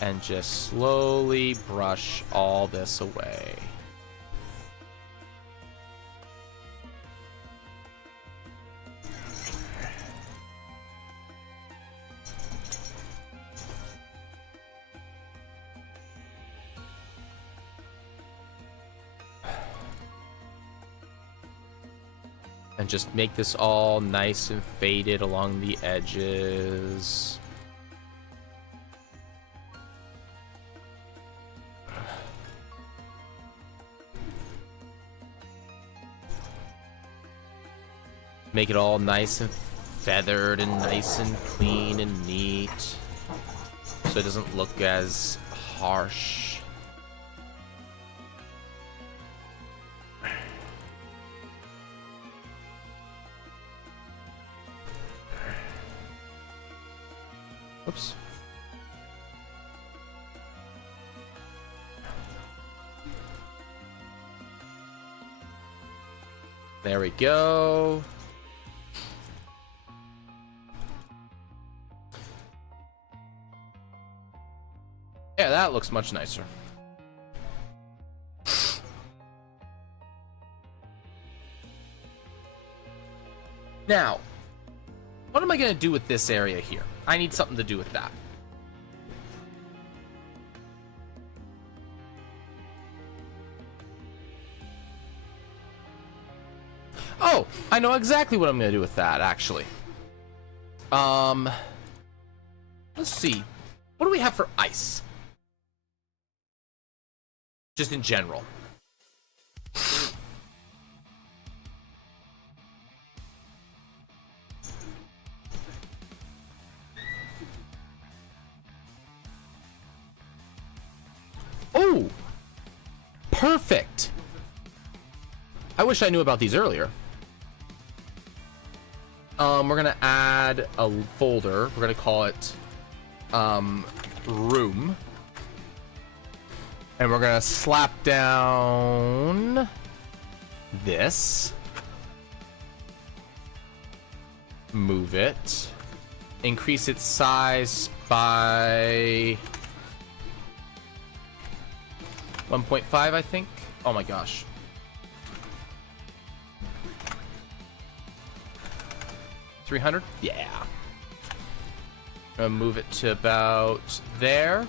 And just slowly brush all this away. And just make this all nice and faded along the edges. Make it all nice and feathered and nice and clean and neat, so it doesn't look as harsh. Oops. There we go. Yeah, that looks much nicer. Now, what am I going to do with this area here? I need something to do with that. Oh, I know exactly what I'm going to do with that, actually. Let's see. What do we have for ice? Just in general. Oh! Perfect! I wish I knew about these earlier. We're gonna add a folder. We're gonna call it room. And we're gonna slap down this. Move it. Increase its size by 1.5, I think. Oh my gosh. $300? Yeah. I'm gonna move it to about there.